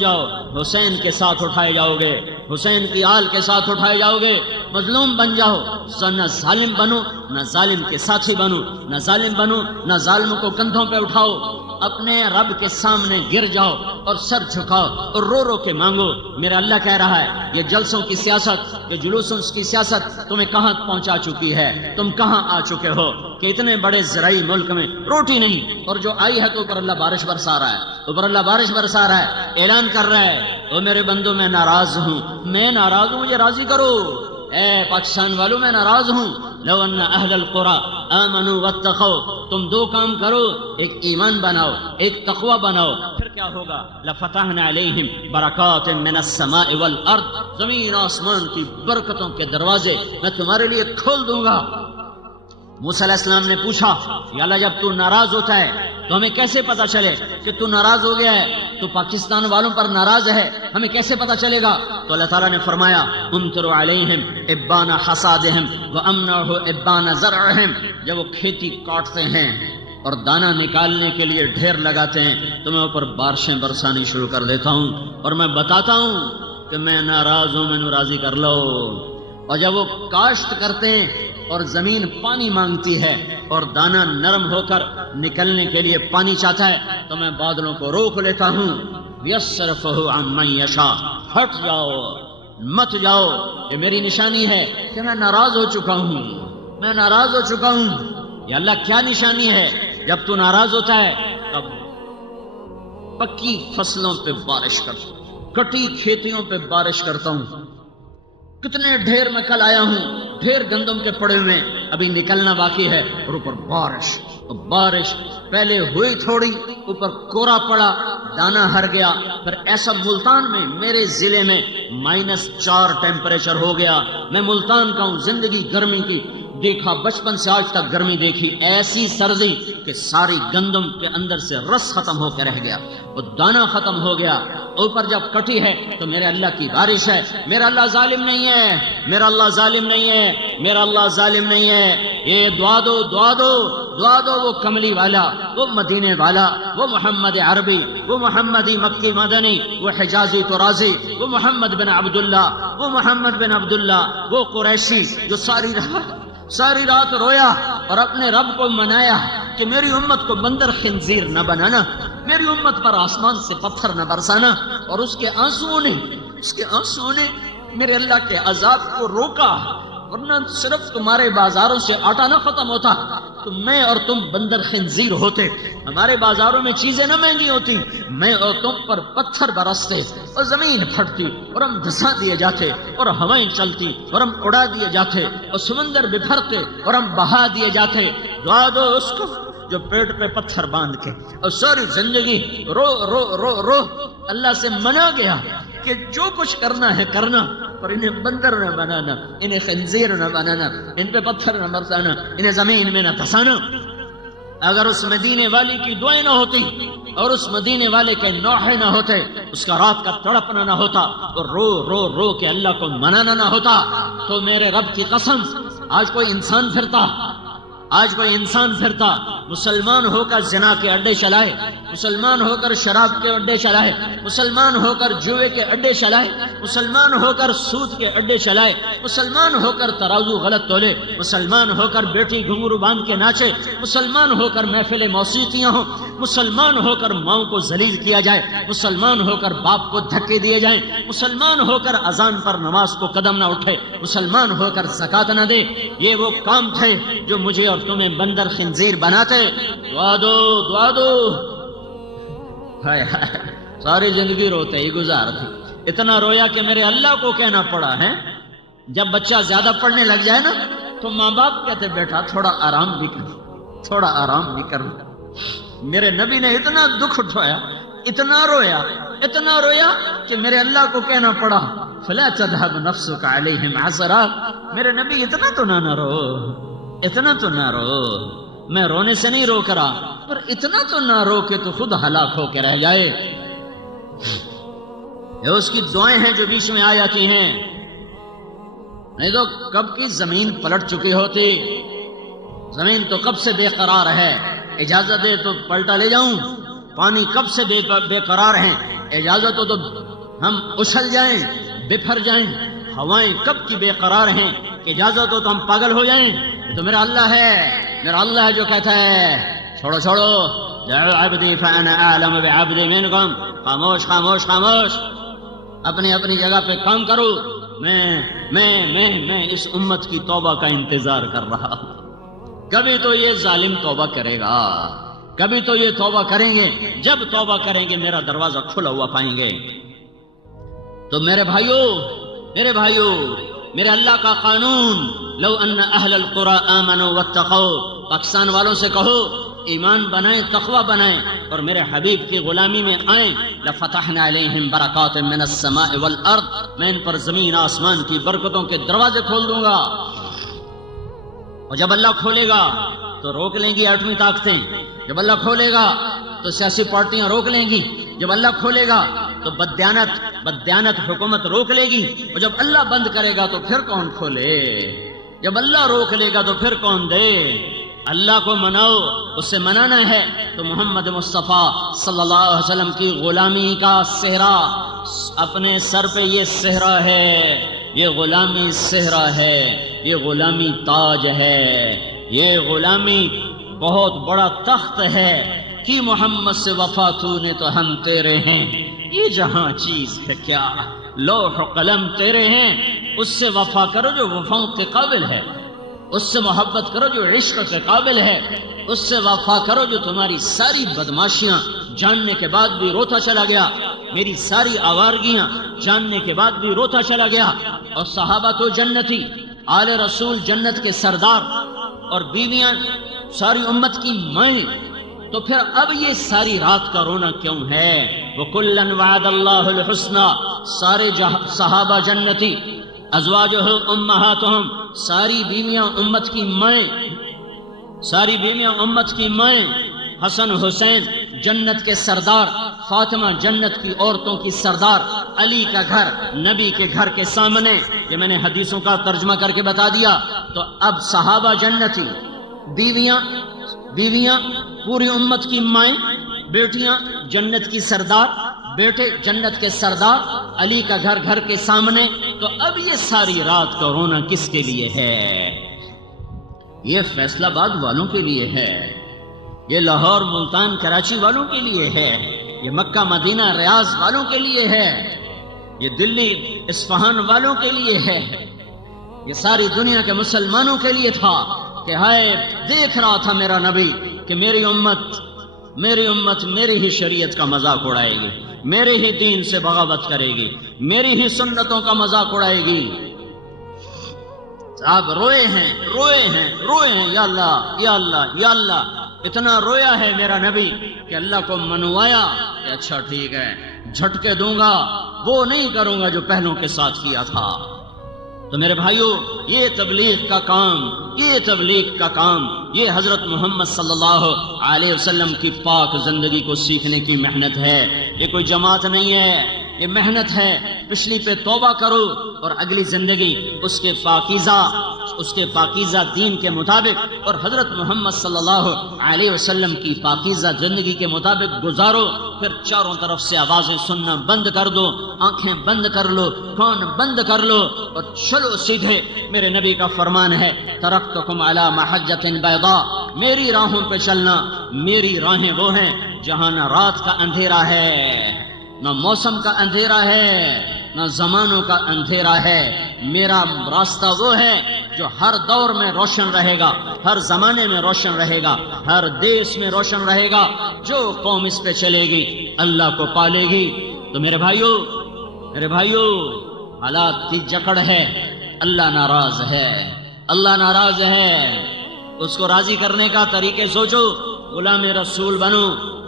جاؤ، حسین کے ساتھ اٹھائے جاؤ گے، حسین کی آل کے ساتھ اٹھائے جاؤ گے. مظلوم بن جاؤ، نہ ظالم بنو نہ ظالم کے ساتھی بنو، نہ ظالم کو کندھوں پہ اٹھاؤ. اپنے رب کے سامنے گر جاؤ اور سر جھکاؤ اور رو رو کے مانگو. میرا اللہ کہہ رہا ہے یہ جلسوں کی سیاست، یہ جلوسوں کی سیاست تمہیں کہاں پہنچا چکی ہے؟ تم کہاں آ چکے ہو کہ اتنے بڑے زرعی ملک میں روٹی نہیں، اور جو آئی ہے تو اوپر اللہ بارش برسا رہا ہے، اعلان کر رہا ہے او میرے بندو میں ناراض ہوں، مجھے راضی کرو. اے پاکستان والوں میں ناراض ہوں. لو ان اہل القرى آمنوا واتقوا، تم دو کام کرو، ایک ایمان بناؤ، ایک تقوی بناؤ، پھر کیا ہوگا؟ لفتحنا علیہم برکات من السماء والارض، زمین آسمان کی برکتوں کے دروازے میں تمہارے لیے کھول دوں گا. موسیٰ علیہ السلام نے پوچھا یا اللہ جب تو ناراض ہوتا ہے تو ہمیں کیسے پتا چلے کہ تو ناراض ہو گیا ہے، تو پاکستان والوں پر ناراض ہے، ہمیں کیسے پتا چلے گا؟ تو اللہ تعالیٰ نے فرمایا امطر علیہم ابان حصادہم وامنعہ ابان زرعہم. جب وہ کھیتی کاٹتے ہیں اور دانہ نکالنے کے لیے ڈھیر لگاتے ہیں تو میں اوپر بارشیں برسانی شروع کر دیتا ہوں اور میں بتاتا ہوں کہ میں ناراض ہوں، میں راضی کر لو. اور جب وہ کاشت کرتے ہیں اور زمین پانی مانگتی ہے اور دانہ نرم ہو کر نکلنے کے لیے پانی چاہتا ہے تو میں بادلوں کو روک لیتا ہوں. یصرفہ عن من یشاء، ہٹ جاؤ مت جاؤ. یہ میری نشانی ہے کہ میں ناراض ہو چکا ہوں، میں ناراض ہو چکا ہوں. یہ اللہ کیا نشانی ہے؟ جب تو ناراض ہوتا ہے تب پکی فصلوں پہ بارش کرتا ہوں، کٹی کھیتیوں پہ بارش کرتا ہوں. کتنے ڈھیر میں کل آیا ہوں، ڈھیر گندم کے پڑے ہوئے ابھی نکلنا باقی ہے، اور اوپر بارش. اور بارش پہلے ہوئی تھوڑی، اوپر کورا پڑا، دانا ہر گیا. پھر ایسا ملتان میں میرے ضلع میں -4 ٹیمپریچر ہو گیا. میں ملتان کا ہوں، زندگی گرمی کی دیکھا، بچپن سے آج تک گرمی دیکھی. ایسی سردی کہ ساری گندم کے اندر سے رس ختم ہو کے رہ گیا، وہ دانا ختم ہو گیا. اوپر جب کٹی ہے تو میرے اللہ کی بارش ہے. میرا اللہ ظالم نہیں ہے، میرا اللہ ظالم نہیں ہے، میرا اللہ ظالم نہیں ہے. یہ دعا دو دعا دو دعا دو. وہ کملی والا، وہ مدینے والا، وہ محمد عربی، وہ محمدی مکی مدنی، وہ حجازی ترازی، وہ محمد بن عبداللہ، وہ محمد بن عبداللہ، وہ قریشی جو ساری رات رویا اور اپنے رب کو منایا کہ میری امت کو بندر خنزیر نہ بنانا، میری امت پر آسمان سے پتھر نہ برسانا. اور اس کے آنسوؤں نے میرے اللہ کے عذاب کو روکا. ورنہ صرف تمہارے بازاروں سے آٹا نہ ختم ہوتا تو میں اور تم بندر خنزیر ہوتے. ہمارے بازاروں میں چیزیں نہ مہنگی ہوتی، میں اور تم پر پتھر برستے اور زمین پھٹتی اور ہم دھسا دیے جاتے اور ہوائیں چلتی اور ہم اڑا دیے جاتے اور سمندر بپھرتے اور ہم بہا دیے جاتے. دعا دو اس کو جو پیٹ پہ پتھر باندھ کے اور ساری زندگی رو رو رو رو اللہ سے منا گیا کہ جو کچھ کرنا ہے کرنا، پر انہیں بندر نہ بنانا، انہیں خنزیر نہ بنانا، ان پہ پتھر نہ برسانا، انہیں زمین میں نہ دھسانا. اگر اس مدینے والی کی دعائیں نہ ہوتی اور اس مدینے والے کے نوحے نہ ہوتے، اس کا رات کا تڑپنا نہ ہوتا اور رو رو رو کے اللہ کو منانا نہ ہوتا، تو میرے رب کی قسم آج کوئی انسان پھرتا مسلمان ہو کر زنا کے اڈے چلائے، مسلمان ہو کر شراب کے اڈے چلائے، مسلمان ہو کر جوئے کے اڈے چلائے، مسلمان ہو کر سود کے اڈے چلائے، مسلمان ہو کر ترازو غلط تولے، مسلمان ہو کر بیٹی گھنگرو باندھ کے ناچے، مسلمان ہو کر محفل موسیقیاں ہوں، مسلمان ہو کر ماؤں کو ذلیل کیا جائے، مسلمان ہو کر باپ کو دھکے دیے جائیں، مسلمان ہو کر اذان پر نماز کو قدم نہ اٹھے، مسلمان ہو کر زکات نہ دے. یہ وہ کام تھے جو مجھے اور تمہیں بندر خنزیر بناتے. دعا دو دعا دو. ہائے ہائے، ساری زندگی روتے ہی گزارتے. اتنا رویا کہ میرے اللہ کو کہنا پڑا ہے. جب بچہ زیادہ پڑھنے لگ جائے نا تو ماں باپ کہتے بیٹا تھوڑا آرام بھی کر، تھوڑا آرام بھی کر. میرے نبی نے اتنا دکھ اٹھایا، اتنا رویا کہ میرے اللہ کو کہنا پڑا فلا تذهب نفسك عليهم حسرا. میرے نبی اتنا تو نہ رو. میں رونے سے نہیں روک رہا، پر اتنا تو نہ رو کہ تو خود ہلاک ہو کے رہ جائے. یہ اس کی دعائیں ہیں جو بیچ میں آ جاتی ہیں، نہیں تو کب کی زمین پلٹ چکی ہوتی. زمین تو کب سے بے قرار ہے، اجازت دے تو پلٹا لے جاؤں. پانی کب سے بے قرار ہیں، اجازت ہو تو ہم اچھل جائیں، بپھر جائیں. ہوائیں کب کی بے قرار ہیں کہ اجازت ہو تو ہم پاگل ہو جائیں. یہ تو میرا اللہ ہے، میرا اللہ ہے جو کہتا ہے چھوڑو دعوا عبدی فانا اعلم بعبدی منکم. خاموش خاموش خاموش، اپنی جگہ پہ کام کرو. میں اس امت کی توبہ کا انتظار کر رہا ہوں. کبھی تو یہ ظالم توبہ کرے گا، کبھی تو یہ توبہ کریں گے. جب توبہ کریں گے میرا دروازہ کھلا ہوا پائیں گے. تو میرے بھائیو میرے اللہ کا قانون، لو ان اہل القرى آمنوا واتقوا. پاکستان والوں سے کہو ایمان بنائیں، تقوی بنائیں اور میرے حبیب کی غلامی میں آئیں. لفتحنا علیہم برکات من السماء والارض. میں ان پر زمین آسمان کی برکتوں کے دروازے کھول دوں گا. اور جب اللہ کھولے گا تو روک لیں گی ایٹمی طاقتیں. جب اللہ کھولے گا تو سیاسی پارٹیاں روک لیں گی. جب اللہ کھولے گا تو بددیانت حکومت روک لے گی. اور جب اللہ بند کرے گا تو پھر کون کھولے؟ جب اللہ روک لے گا تو پھر کون دے؟ اللہ کو مناؤ. اس سے منانا ہے تو محمد مصطفیٰ صلی اللہ علیہ وسلم کی غلامی کا صحرا، اپنے سر پہ یہ صحرا ہے. یہ غلامی صحرا ہے، یہ غلامی تاج ہے، یہ غلامی بہت بڑا تخت ہے کہ محمد سے وفا تو نے تو ہم تیرے ہیں۔ یہ جہاں چیز ہے کیا، لوح و قلم تیرے ہیں، اس سے وفا کرو جو وفاؤں کے قابل ہے، اس سے محبت کرو جو عشق کے قابل ہے، اس سے وفا کرو جو تمہاری ساری بدماشیاں جاننے کے بعد بھی روتا چلا گیا، میری ساری آوارگیاں جاننے کے بعد بھی روتا چلا گیا۔ اور صحابہ تو جنتی، آل رسول جنت کے سردار، اور بیویاں ساری امت کی مائیں، تو پھر اب یہ ساری رات کا رونا کیوں ہے؟ وَكُلًّا وَعَدَ اللَّهُ الْحُسْنَى، سارے صحابہ جنتی، ازواجہ امہاتہم، ساری بیویاں امت کی مائیں، ساری بیویاں امت کی مائیں، حسن حسین جنت کے سردار، فاطمہ جنت کی عورتوں کی سردار، علی کا گھر نبی کے گھر کے سامنے، یہ میں نے حدیثوں کا ترجمہ کر کے بتا دیا۔ تو اب صحابہ جنتی، بیویاں پوری امت کی مائیں، بیٹیاں جنت کی سردار، بیٹے جنت کے سردار، علی کا گھر گھر کے سامنے۔ تو اب یہ ساری رات کا رونا کس کے لیے ہے؟ یہ فیصلہ آباد والوں کے لیے ہے، یہ لاہور ملتان کراچی والوں کے لیے ہے، یہ مکہ مدینہ ریاض والوں کے لیے ہے، یہ دلی اصفہان والوں کے لیے ہے، یہ ساری دنیا کے مسلمانوں کے لیے تھا کہ ہائے دیکھ رہا تھا میرا نبی کہ میری امت میری ہی شریعت کا مذاق اڑائے گی، میرے ہی دین سے بغاوت کرے گی، میری ہی سنتوں کا مذاق اڑائے گی۔ آپ روئے ہیں یا اللہ یا اللہ یا اللہ، اتنا رویا ہے میرا نبی کہ اللہ کو منوایا کہ اچھا ٹھیک ہے، جھٹکے دوں گا، وہ نہیں کروں گا جو پہلوں کے ساتھ کیا تھا۔ تو میرے بھائیو، یہ تبلیغ کا کام، یہ حضرت محمد صلی اللہ علیہ وسلم کی پاک زندگی کو سیکھنے کی محنت ہے۔ یہ کوئی جماعت نہیں ہے، یہ محنت ہے۔ پچھلی پہ توبہ کرو اور اگلی زندگی اس کے پاکیزہ دین کے مطابق اور حضرت محمد صلی اللہ علیہ وسلم کی پاکیزہ زندگی کے مطابق گزارو۔ پھر چاروں طرف سے آوازیں سننا بند کر دو، آنکھیں بند کر لو، کان بند کر لو اور چلو سیدھے۔ میرے نبی کا فرمان ہے، ترکتکم علی محجۃ بیضاء، میری راہوں پہ چلنا۔ میری راہیں وہ ہیں جہاں نہ رات کا اندھیرا ہے، نہ موسم کا اندھیرا ہے، نہ زمانوں کا اندھیرا ہے۔ میرا راستہ وہ ہے جو ہر دور میں روشن رہے گا، ہر زمانے میں روشن رہے گا، ہر دیش میں روشن رہے گا۔ جو قوم اس پہ چلے گی اللہ کو پالے گی۔ تو میرے بھائیو حالات کی جکڑ ہے، اللہ ناراض ہے۔ اس کو راضی کرنے کا طریقے سوچو، غلام رسول بنو،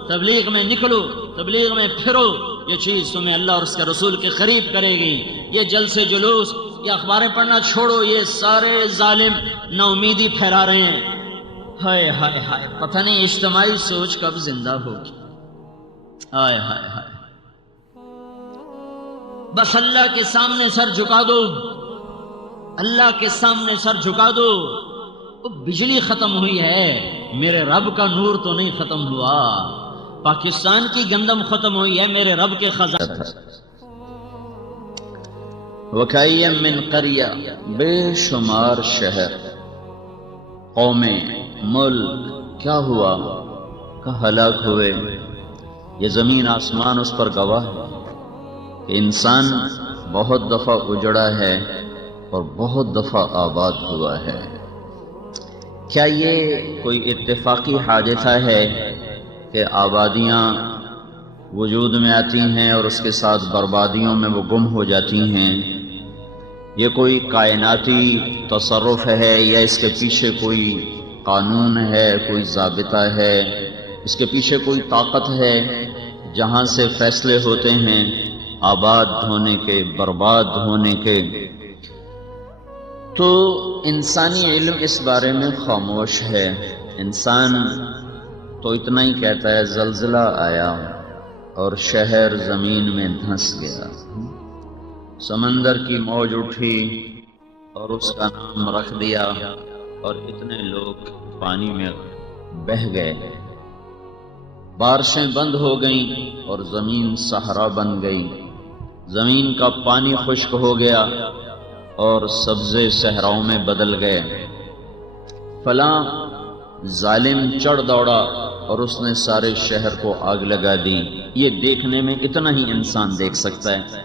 تبلیغ میں نکلو، تبلیغ میں پھرو۔ یہ چیز تمہیں اللہ اور اس کے رسول کے قریب کرے گی۔ یہ جلسے جلوس، یہ اخباریں پڑھنا چھوڑو، یہ سارے ظالم نا امیدی پھیلا رہے ہیں۔ ہائے ہائے ہائے، پتہ نہیں اجتماعی سوچ کب زندہ ہوگی۔ ہائے ہائے ہائے، بس اللہ کے سامنے سر جھکا دو، اللہ کے سامنے سر جھکا دو۔ وہ بجلی ختم ہوئی ہے، میرے رب کا نور تو نہیں ختم ہوا۔ پاکستان کی گندم ختم ہوئی ہے، میرے رب کے خزانے۔ وَكَأَيٍّ مِّن قَرْيَةٍ، بے شمار شہر، قومیں، ملک کیا ہوا کہ ہلاک ہوئے۔ یہ زمین آسمان اس پر گواہ ہے کہ انسان بہت دفعہ اجڑا ہے اور بہت دفعہ آباد ہوا ہے۔ کیا یہ کوئی اتفاقی حادثہ ہے کہ آبادیاں وجود میں آتی ہیں اور اس کے ساتھ بربادیوں میں وہ گم ہو جاتی ہیں؟ یہ کوئی کائناتی تصرف ہے یا اس کے پیچھے کوئی قانون ہے، کوئی ضابطہ ہے، اس کے پیچھے کوئی طاقت ہے جہاں سے فیصلے ہوتے ہیں آباد ہونے کے، برباد ہونے کے؟ تو انسانی علم اس بارے میں خاموش ہے۔ انسان تو اتنا ہی کہتا ہے زلزلہ آیا اور شہر زمین میں دھنس گیا، سمندر کی موج اٹھی اور اس کا نام رکھ دیا اور اتنے لوگ پانی میں بہہ گئے، بارشیں بند ہو گئیں اور زمین صحرا بن گئی، زمین کا پانی خشک ہو گیا، اور سبزے صحراؤں میں بدل گئے، فلاں ظالم چڑھ دوڑا اور اس نے سارے شہر کو آگ لگا دی۔ یہ دیکھنے میں اتنا ہی انسان دیکھ سکتا ہے،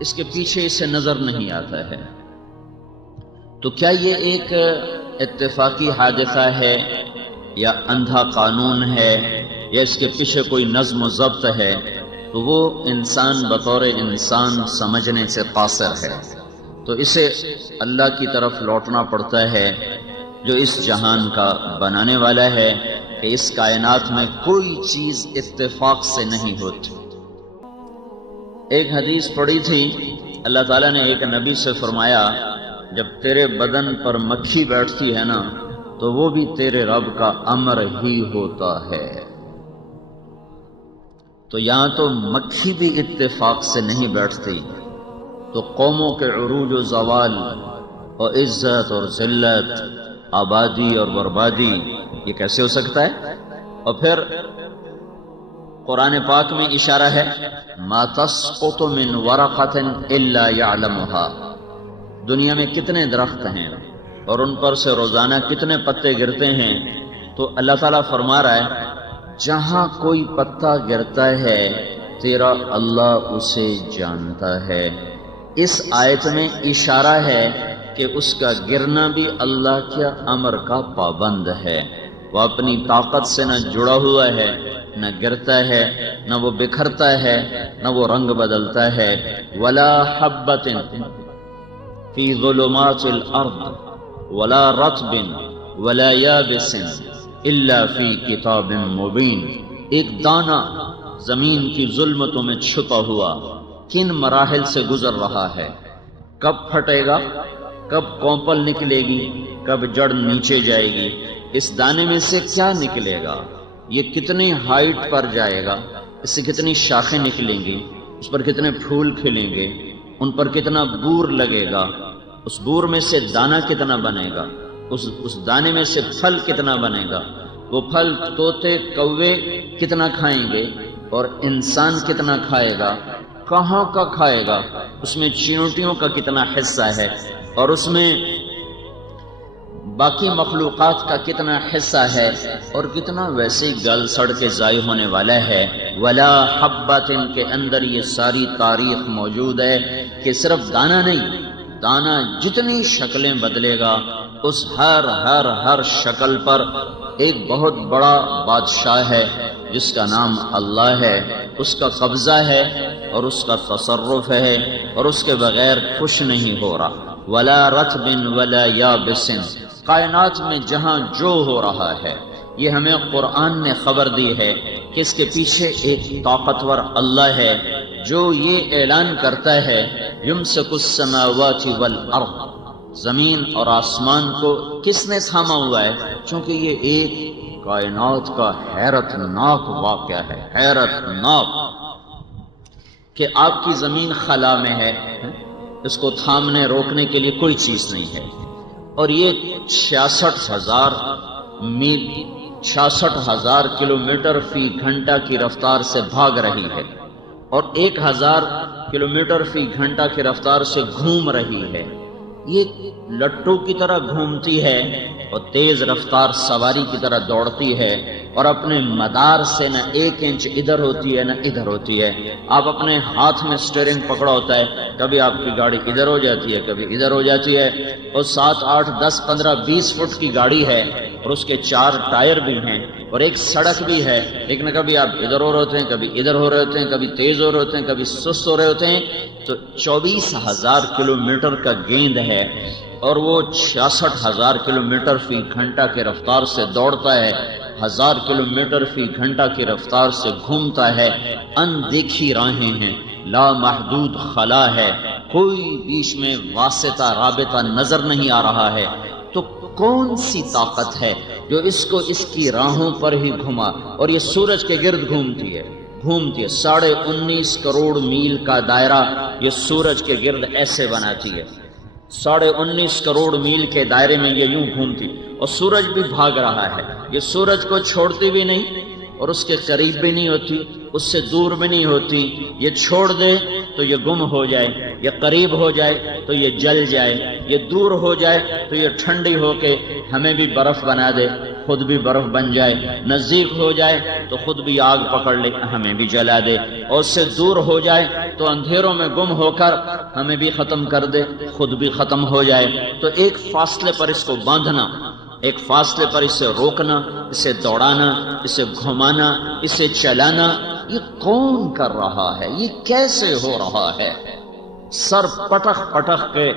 اس کے پیچھے اسے نظر نہیں آتا ہے۔ تو کیا یہ ایک اتفاقی حادثہ ہے یا اندھا قانون ہے یا اس کے پیچھے کوئی نظم و ضبط ہے؟ تو وہ انسان بطور انسان سمجھنے سے قاصر ہے، تو اسے اللہ کی طرف لوٹنا پڑتا ہے جو اس جہان کا بنانے والا ہے، کہ اس کائنات میں کوئی چیز اتفاق سے نہیں ہوتی۔ ایک حدیث پڑھی تھی، اللہ تعالیٰ نے ایک نبی سے فرمایا جب تیرے بدن پر مکھی بیٹھتی ہے نا تو وہ بھی تیرے رب کا امر ہی ہوتا ہے۔ تو یہاں تو مکھی بھی اتفاق سے نہیں بیٹھتی، تو قوموں کے عروج و زوال اور عزت اور ذلت، آبادی اور بربادی، یہ کیسے ہو سکتا ہے؟ اور پھر قرآن پاک میں اشارہ ہے ما تسقط من ورقۃ الا يعلمها، دنیا میں کتنے درخت ہیں اور ان پر سے روزانہ کتنے پتے گرتے ہیں، تو اللہ تعالیٰ فرما رہا ہے جہاں کوئی پتا گرتا ہے تیرا اللہ اسے جانتا ہے۔ اس آیت میں اشارہ ہے کہ اس کا گرنا بھی اللہ کے امر کا پابند ہے، وہ اپنی طاقت سے نہ جڑا ہوا ہے، نہ گرتا ہے، نہ وہ بکھرتا ہے، نہ وہ رنگ بدلتا ہے۔ ولا حبۃ فی ظلمات الارض ولا رطب ولا یابس الا فی کتاب مبین، ایک دانہ زمین کی ظلمتوں میں چھپا ہوا کن مراحل سے گزر رہا ہے، کب پھٹے گا، کب کونپل نکلے گی، کب جڑ نیچے جائے گی، اس دانے میں سے کیا نکلے گا، یہ کتنی ہائٹ پر جائے گا، اس سے کتنی شاخیں نکلیں گی، اس پر کتنے پھول کھلیں گے، ان پر کتنا بور لگے گا، اس بور میں سے دانہ کتنا بنے گا، اس دانے میں سے پھل کتنا بنے گا، وہ پھل طوطے کوے کتنا کھائیں گے اور انسان کتنا کھائے گا، کہاں کا کھائے گا، اس میں چینوٹیوں کا کتنا حصہ ہے اور اس میں باقی مخلوقات کا کتنا حصہ ہے اور کتنا ویسے گل سڑ کے ضائع ہونے والا ہے۔ ولا حبۃ کے اندر یہ ساری تاریخ موجود ہے کہ صرف دانہ نہیں، دانہ جتنی شکلیں بدلے گا اس ہر شکل پر ایک بہت بڑا بادشاہ ہے جس کا نام اللہ ہے، اس کا قبضہ ہے اور اس کا تصرف ہے اور اس کے بغیر کچھ نہیں ہو رہا۔ ولا رطب ولا یابس، کائنات میں جہاں جو ہو رہا ہے یہ ہمیں قرآن نے خبر دی ہے کہ اس کے پیچھے ایک طاقتور اللہ ہے جو یہ اعلان کرتا ہے یمسک السماوات والارض، زمین اور آسمان کو کس نے تھاما ہوا ہے؟ چونکہ یہ ایک کائنات کا حیرت ناک واقعہ ہے، حیرت ناک، کہ آپ کی زمین خلا میں ہے، اس کو تھامنے روکنے کے لیے کوئی چیز نہیں ہے، اور یہ 66,000 میل 66,000 کلومیٹر فی گھنٹہ کی رفتار سے بھاگ رہی ہے اور 1,000 کلومیٹر فی گھنٹہ کی رفتار سے گھوم رہی ہے۔ یہ لٹو کی طرح گھومتی ہے اور تیز رفتار سواری کی طرح دوڑتی ہے اور اپنے مدار سے نہ 1 انچ ادھر ہوتی ہے نہ ادھر ہوتی ہے۔ آپ اپنے ہاتھ میں سٹیئرنگ پکڑا ہوتا ہے، کبھی آپ کی گاڑی ادھر ہو جاتی ہے کبھی ادھر ہو جاتی ہے، اور 7، 8، 10، 15، 20 فٹ کی گاڑی ہے اور اس کے 4 ٹائر بھی ہیں اور ایک سڑک بھی ہے، لیکن کبھی آپ ادھر ہو رہے ہوتے ہیں کبھی ادھر ہو رہے ہوتے ہیں، کبھی تیز ہو رہے ہوتے ہیں کبھی سست ہو رہے ہوتے ہیں۔ تو 24,000 کلومیٹر کا گیند ہے اور وہ 66,000 کلومیٹر فی گھنٹہ کی رفتار سے دوڑتا ہے، 1000 کلومیٹر فی گھنٹہ کی رفتار سے گھومتا ہے، اندیکھی راہیں ہیں، لا محدود خلا ہے، کوئی بیچ میں واسطہ رابطہ نظر نہیں آ رہا ہے۔ تو کون سی طاقت ہے جو اس کو اس کی راہوں پر ہی گھما، اور یہ سورج کے گرد گھومتی ہے 19.5 کروڑ میل کا دائرہ یہ سورج کے گرد ایسے بناتی ہے، 19.5 کروڑ میل کے دائرے میں یہ یوں گھومتی، اور سورج بھی بھاگ رہا ہے، یہ سورج کو چھوڑتی بھی نہیں اور اس کے قریب بھی نہیں ہوتی، اس سے دور بھی نہیں ہوتی۔ یہ چھوڑ دے تو یہ گم ہو جائے، یہ قریب ہو جائے تو یہ جل جائے، یہ دور ہو جائے تو یہ ٹھنڈی ہو کے ہمیں بھی برف بنا دے، خود بھی برف بن جائے، نزدیک ہو جائے تو خود بھی آگ پکڑ لے، ہمیں بھی جلا دے، اور اس سے دور ہو جائے تو اندھیروں میں گم ہو کر ہمیں بھی ختم کر دے، خود بھی ختم ہو جائے۔ تو ایک فاصلے پر اس کو باندھنا، ایک فاصلے پر اسے روکنا، اسے دوڑانا، اسے گھمانا، اسے چلانا، یہ کون کر رہا ہے؟ یہ کیسے ہو رہا ہے؟ سر پٹخ پٹخ کے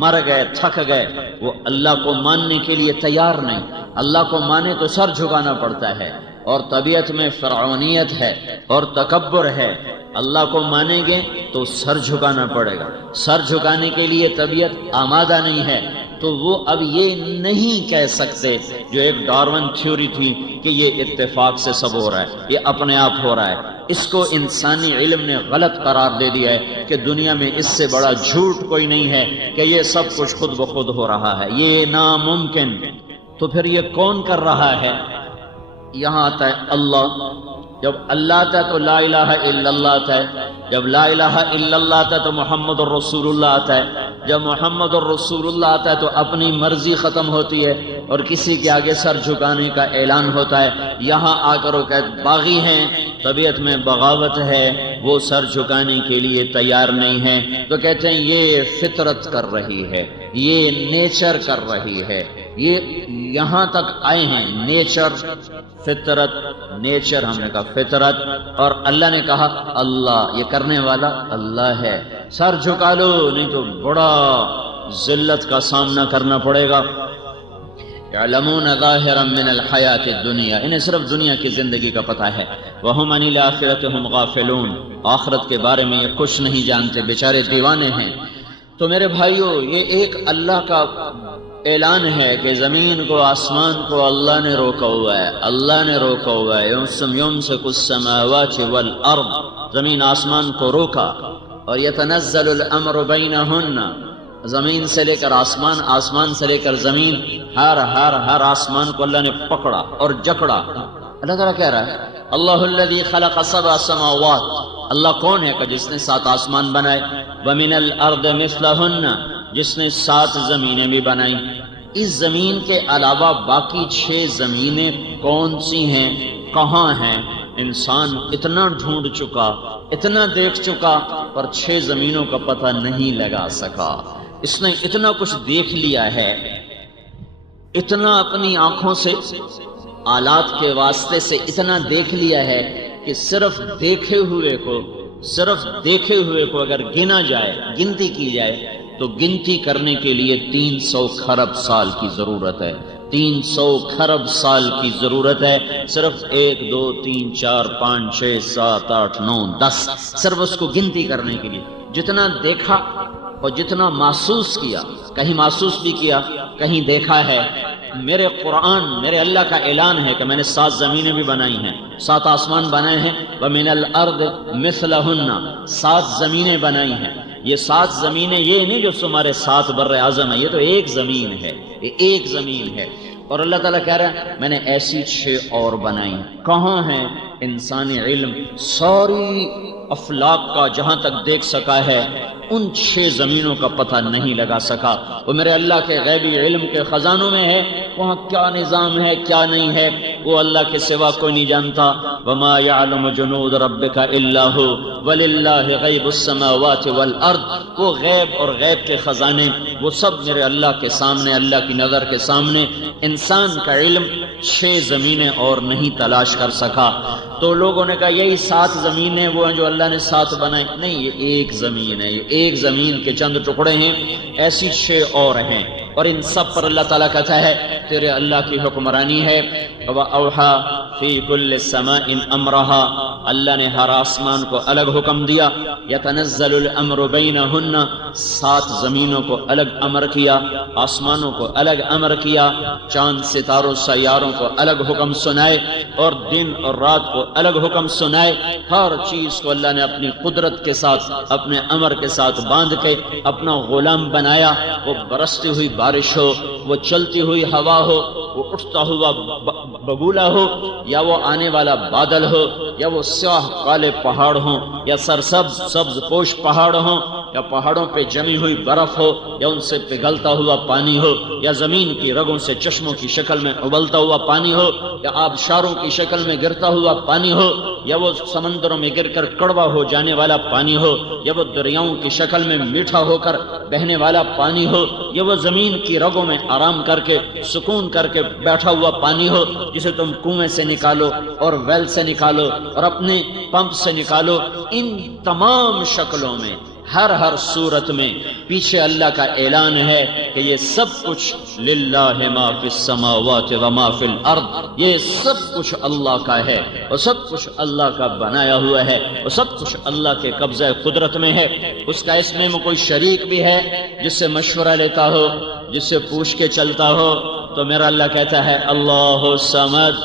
مر گئے، تھک گئے، وہ اللہ کو ماننے کے لیے تیار نہیں۔ اللہ کو مانے تو سر جھکانا پڑتا ہے، اور طبیعت میں فرعونیت ہے اور تکبر ہے۔ اللہ کو مانیں گے تو سر جھکانا پڑے گا، سر جھکانے کے لیے طبیعت آمادہ نہیں ہے، تو وہ اب یہ نہیں کہہ سکتے جو ایک ڈارون تھیوری تھی کہ یہ اتفاق سے سب ہو رہا ہے، یہ اپنے آپ ہو رہا ہے۔ اس کو انسانی علم نے غلط قرار دے دیا ہے کہ دنیا میں اس سے بڑا جھوٹ کوئی نہیں ہے کہ یہ سب کچھ خود بخود ہو رہا ہے، یہ ناممکن۔ تو پھر یہ کون کر رہا ہے؟ یہاں آتا ہے اللہ۔ جب اللہ آتا ہے تو لا الہ الا اللہ آتا ہے، جب لا الہ الا اللہ آتا ہے تو محمد الرسول اللہ آتا ہے، جب محمد الرسول اللہ آتا ہے تو اپنی مرضی ختم ہوتی ہے اور کسی کے آگے سر جھکانے کا اعلان ہوتا ہے۔ یہاں آ کر وہ کہتے باغی ہیں، طبیعت میں بغاوت ہے، وہ سر جھکانے کے لیے تیار نہیں ہے، تو کہتے ہیں یہ فطرت کر رہی ہے، یہ نیچر کر رہی ہے۔ یہ یہاں تک آئے ہیں، نیچر، فطرت، نیچر ہم نے کہا فطرت، اور اللہ نے کہا اللہ، یہ کرنے والا اللہ ہے۔ سر جھکا لو نہیں تو بڑا ذلت کا سامنا کرنا پڑے گا۔ یعلمون ظاہرا من الحیات الدنیا، انہیں صرف دنیا کی زندگی کا پتہ ہے۔ وہم عن الآخرۃ ہم غافلون، آخرت کے بارے میں یہ کچھ نہیں جانتے، بیچارے دیوانے ہیں۔ تو میرے بھائیو، یہ ایک اللہ کا اعلان ہے کہ زمین کو، آسمان کو اللہ نے روکا ہوا ہے، اللہ نے روکا ہوا ہے۔ یمسک السماوات والارض، زمین آسمان کو روکا، اور یتنزل الامر بینہن، زمین سے لے کر آسمان، آسمان سے لے کر زمین، ہر آسمان کو اللہ نے پکڑا اور جکڑا۔ اللہ تعالیٰ کہہ رہا ہے اللہ الذی خلق سبع سماوات، اللہ کون ہے کہ جس نے 7 آسمان بنائے، ومن الارض مثلہن، جس نے 7 زمینیں بھی بنائی۔ اس زمین کے علاوہ باقی 6 زمینیں کون سی ہیں، کہاں ہیں؟ انسان اتنا ڈھونڈ چکا، اتنا دیکھ چکا، پر 6 زمینوں کا پتہ نہیں لگا سکا۔ اس نے اتنا کچھ دیکھ لیا ہے، اتنا اپنی آنکھوں سے، آلات کے واسطے سے اتنا دیکھ لیا ہے کہ صرف دیکھے ہوئے کو اگر گنا جائے، گنتی کی جائے، تو گنتی کرنے کے لیے 300 خرب سال کی ضرورت ہے، 300 خرب سال کی ضرورت ہے، صرف 1 2 3 4 5 6 7 8 9 10، صرف اس کو گنتی کرنے کے لیے۔ جتنا دیکھا اور جتنا محسوس کیا، کہیں محسوس بھی کیا، کہیں دیکھا ہے۔ میرے قرآن، میرے اللہ کا اعلان ہے کہ میں نے 7 زمینیں بھی بنائی ہیں، 7 آسمان بنائے ہیں، وَمِنَ الْأَرْضِ مِثْلَهُنَّ، 7 زمینیں بنائی ہیں۔ یہ 7 زمینیں یہ نہیں جو تمہارے 7 بر اعظم ہے، یہ تو ایک زمین ہے، یہ ایک زمین ہے۔ اور اللہ تعالیٰ کہہ رہا ہے میں نے ایسی 6 اور بنائی۔ کہاں ہیں؟ انسانی علم ساری افلاک کا جہاں تک دیکھ سکا ہے، ان 6 زمینوں کا پتہ نہیں لگا سکا۔ وہ میرے اللہ کے غیبی علم کے خزانوں میں ہے، وہاں کیا نظام ہے کیا نہیں ہے وہ اللہ کے سوا کوئی نہیں جانتا۔ وما يعلم جنود ربك الا هو وللہ غیب السماوات والارض، وہ غیب اور غیب کے خزانے وہ سب میرے اللہ کے سامنے، اللہ کی نظر کے سامنے۔ انسان کا علم 6 زمینیں اور نہیں تلاش کر سکا۔ تو لوگوں نے کہا یہی 7 زمینیں وہ ہیں جو اللہ نے 7 بنائی، نہیں، یہ ایک زمین ہے، یہ ایک زمین کے چند ٹکڑے ہیں، ایسی 6 اور ہیں، اور ان سب پر اللہ تعالیٰ کہتا ہے تیرے اللہ کی حکمرانی ہے۔ وَأَوْحَى فِي كُلِّ سَمَاءٍ أَمْرَهَا، اللہ نے ہر آسمان کو الگ حکم دیا۔ يَتَنَزَّلُ الْأَمْرُ بَيْنَهُنَّ، 7 زمینوں کو الگ امر کیا، آسمانوں کو الگ امر کیا، چاند ستاروں سیاروں کو الگ حکم سنائے، اور دن اور رات کو الگ حکم سنائے۔ ہر چیز کو اللہ نے اپنی قدرت کے ساتھ، اپنے امر کے ساتھ باندھ کے اپنا غلام بنایا۔ وہ برستی ہوئی بارش ہو، وہ چلتی ہوئی ہوا ہو، وہ اٹھتا ہوا بگولا ہو، یا وہ آنے والا بادل ہو، یا وہ سیاہ کالے پہاڑ ہوں، یا سرسبز سبز پوش پہاڑ ہوں، یا پہاڑوں پہ جمی ہوئی برف ہو، یا ان سے پگھلتا ہوا پانی ہو، یا زمین کی رگوں سے چشموں کی شکل میں ابلتا ہوا پانی ہو، یا آبشاروں کی شکل میں گرتا ہوا پانی ہو، یا وہ سمندروں میں گر کر کڑوا ہو جانے والا پانی ہو، یا وہ دریاؤں کی شکل میں میٹھا ہو کر بہنے والا پانی ہو، یا وہ زمین کی رگوں میں آرام کر کے سکون کر کے بیٹھا ہوا پانی ہو، جسے تم کنویں سے نکالو اور ویل سے نکالو اور اپنے پمپ سے نکالو، ان تمام شکلوں میں ہر صورت میں پیچھے اللہ کا اعلان ہے کہ یہ سب کچھ للہ ما فی السماوات و ما فی الارض، یہ سب کچھ اللہ کا ہے، اور سب کچھ اللہ کا بنایا ہوا ہے، اور سب کچھ اللہ کے قبضہ قدرت میں ہے۔ اس کا اس میں کوئی شریک بھی ہے جس سے مشورہ لیتا ہو، جس سے پوچھ کے چلتا ہو، تو میرا اللہ کہتا ہے اللہ الصمد،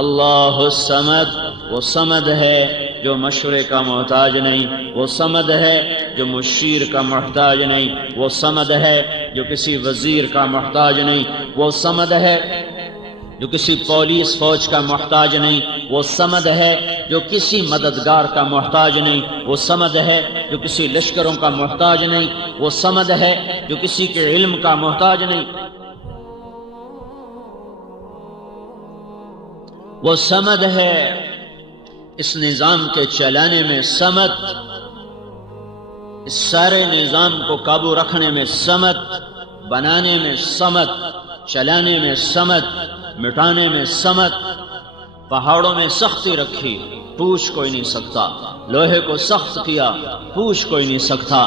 اللہ الصمد، وہ صمد ہے جو مشورے کا محتاج نہیں، وہ صمد ہے جو مشیر کا محتاج نہیں، وہ صمد ہے جو کسی وزیر کا محتاج نہیں، وہ صمد ہے جو کسی پولیس فوج کا محتاج نہیں، وہ صمد ہے جو کسی مددگار کا محتاج نہیں، وہ صمد ہے جو کسی لشکروں کا محتاج نہیں، وہ صمد ہے جو کسی کے علم کا محتاج نہیں، وہ صمد ہے اس نظام کے چلانے میں صمد، اس سارے نظام کو قابو رکھنے میں صمد، بنانے میں صمد، چلانے میں صمد، مٹانے میں صمد۔ پہاڑوں میں سختی رکھی، پوچھ کوئی نہیں سکتا، لوہے کو سخت کیا، پوچھ کوئی نہیں سکتا،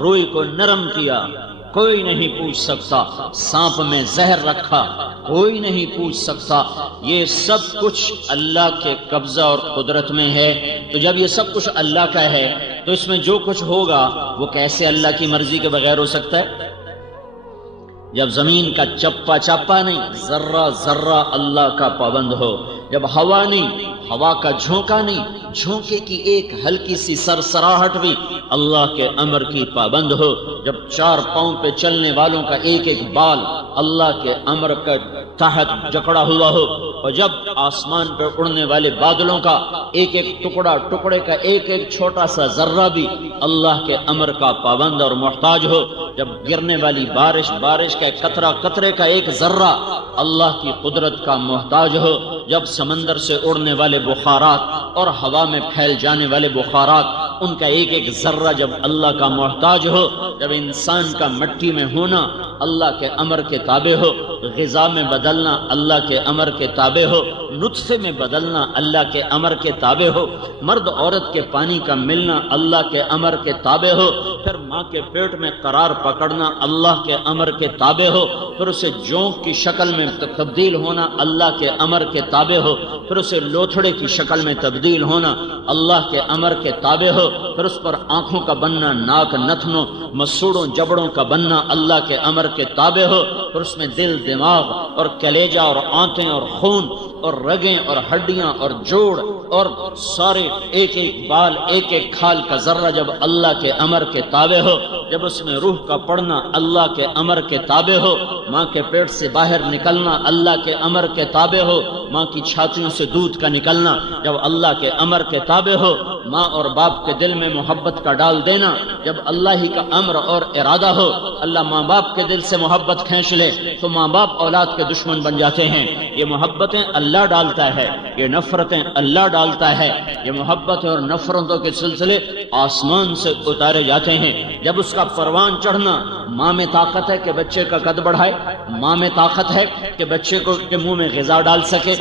روئی کو نرم کیا، کوئی نہیں پوچھ سکتا، سانپ میں زہر رکھا، کوئی نہیں پوچھ سکتا۔ یہ سب کچھ اللہ کے قبضہ اور قدرت میں ہے۔ تو جب یہ سب کچھ اللہ کا ہے تو اس میں جو کچھ ہوگا وہ کیسے اللہ کی مرضی کے بغیر ہو سکتا ہے؟ جب زمین کا چپا چپا نہیں، ذرہ ذرہ اللہ کا پابند ہو، جب ہوا نہیں، ہوا کا جھونکا نہیں، جھونکے کی ایک ہلکی سی سرسراہٹ بھی اللہ کے امر کی پابند ہو، جب چار پاؤں پہ چلنے والوں کا ایک ایک بال اللہ کے امر کا تحت جکڑا ہوا ہو، اور جب آسمان پہ اڑنے والے بادلوں کا ایک ایک ٹکڑا، ٹکڑے کا ایک ایک چھوٹا سا ذرہ بھی اللہ کے امر کا پابند اور محتاج ہو، جب گرنے والی بارش، بارش کا قطرہ، قطرے کا ایک ذرہ اللہ کی قدرت کا محتاج ہو، جب سمندر سے اڑنے والے بخارات اور ہوا میں پھیل جانے والے بخارات، ان کا ایک ایک ذرہ جب اللہ کا محتاج ہو، جب انسان کا مٹی میں ہونا اللہ کے امر کے تابع ہو، غذا میں بدلنا اللہ کے امر کے تابع ہو، نطفے میں بدلنا اللہ کے امر کے تابع ہو، مرد عورت کے پانی کا ملنا اللہ کے امر کے تابع ہو، پھر ماں کے پیٹ میں قرار پکڑنا اللہ کے امر کے تابع ہو، پھر اسے جونک کی شکل میں تبدیل ہونا اللہ کے امر کے تابع ہو، پھر اسے لوتھڑے کی شکل میں تبدیل ہونا اللہ کے امر کے تابع ہو، پھر اس پر آنکھوں کا بننا، ناک، نتنوں، مسوڑوں، جبڑوں کا بننا اللہ کے امر کے تابع ہو، پھر اس میں دل، دماغ اور کلیجہ اور آنتیں اور خون اور رگیں اور ہڈیاں اور جوڑ اور سارے ایک ایک بال، ایک ایک کھال کا ذرہ جب اللہ کے امر کے تابع ہو، جب اس میں روح کا پڑنا اللہ کے امر کے تابع ہو، ماں کے پیٹ سے باہر نکلنا اللہ کے امر کے تابع ہو، ماں کی چھاتیوں سے دودھ کا نکلنا جب اللہ کے امر کے تابع ہو، ماں اور باپ کے دل میں محبت کا ڈال دینا جب اللہ ہی کا امر اور ارادہ ہو، اللہ ماں باپ کے دل سے محبت کھینچ لے تو ماں باپ اولاد کے دشمن بن جاتے ہیں۔ یہ محبتیں اللہ ڈالتا ہے، یہ نفرتیں اللہ ڈالتا ہے، یہ محبتیں اور نفرتوں کے سلسلے آسمان سے اتارے جاتے ہیں۔ جب اس کا پروان چڑھنا، ماں میں طاقت ہے کہ بچے کا قد بڑھائے، ماں میں طاقت ہے کہ بچے کو کے منہ میں غذا ڈال سکے،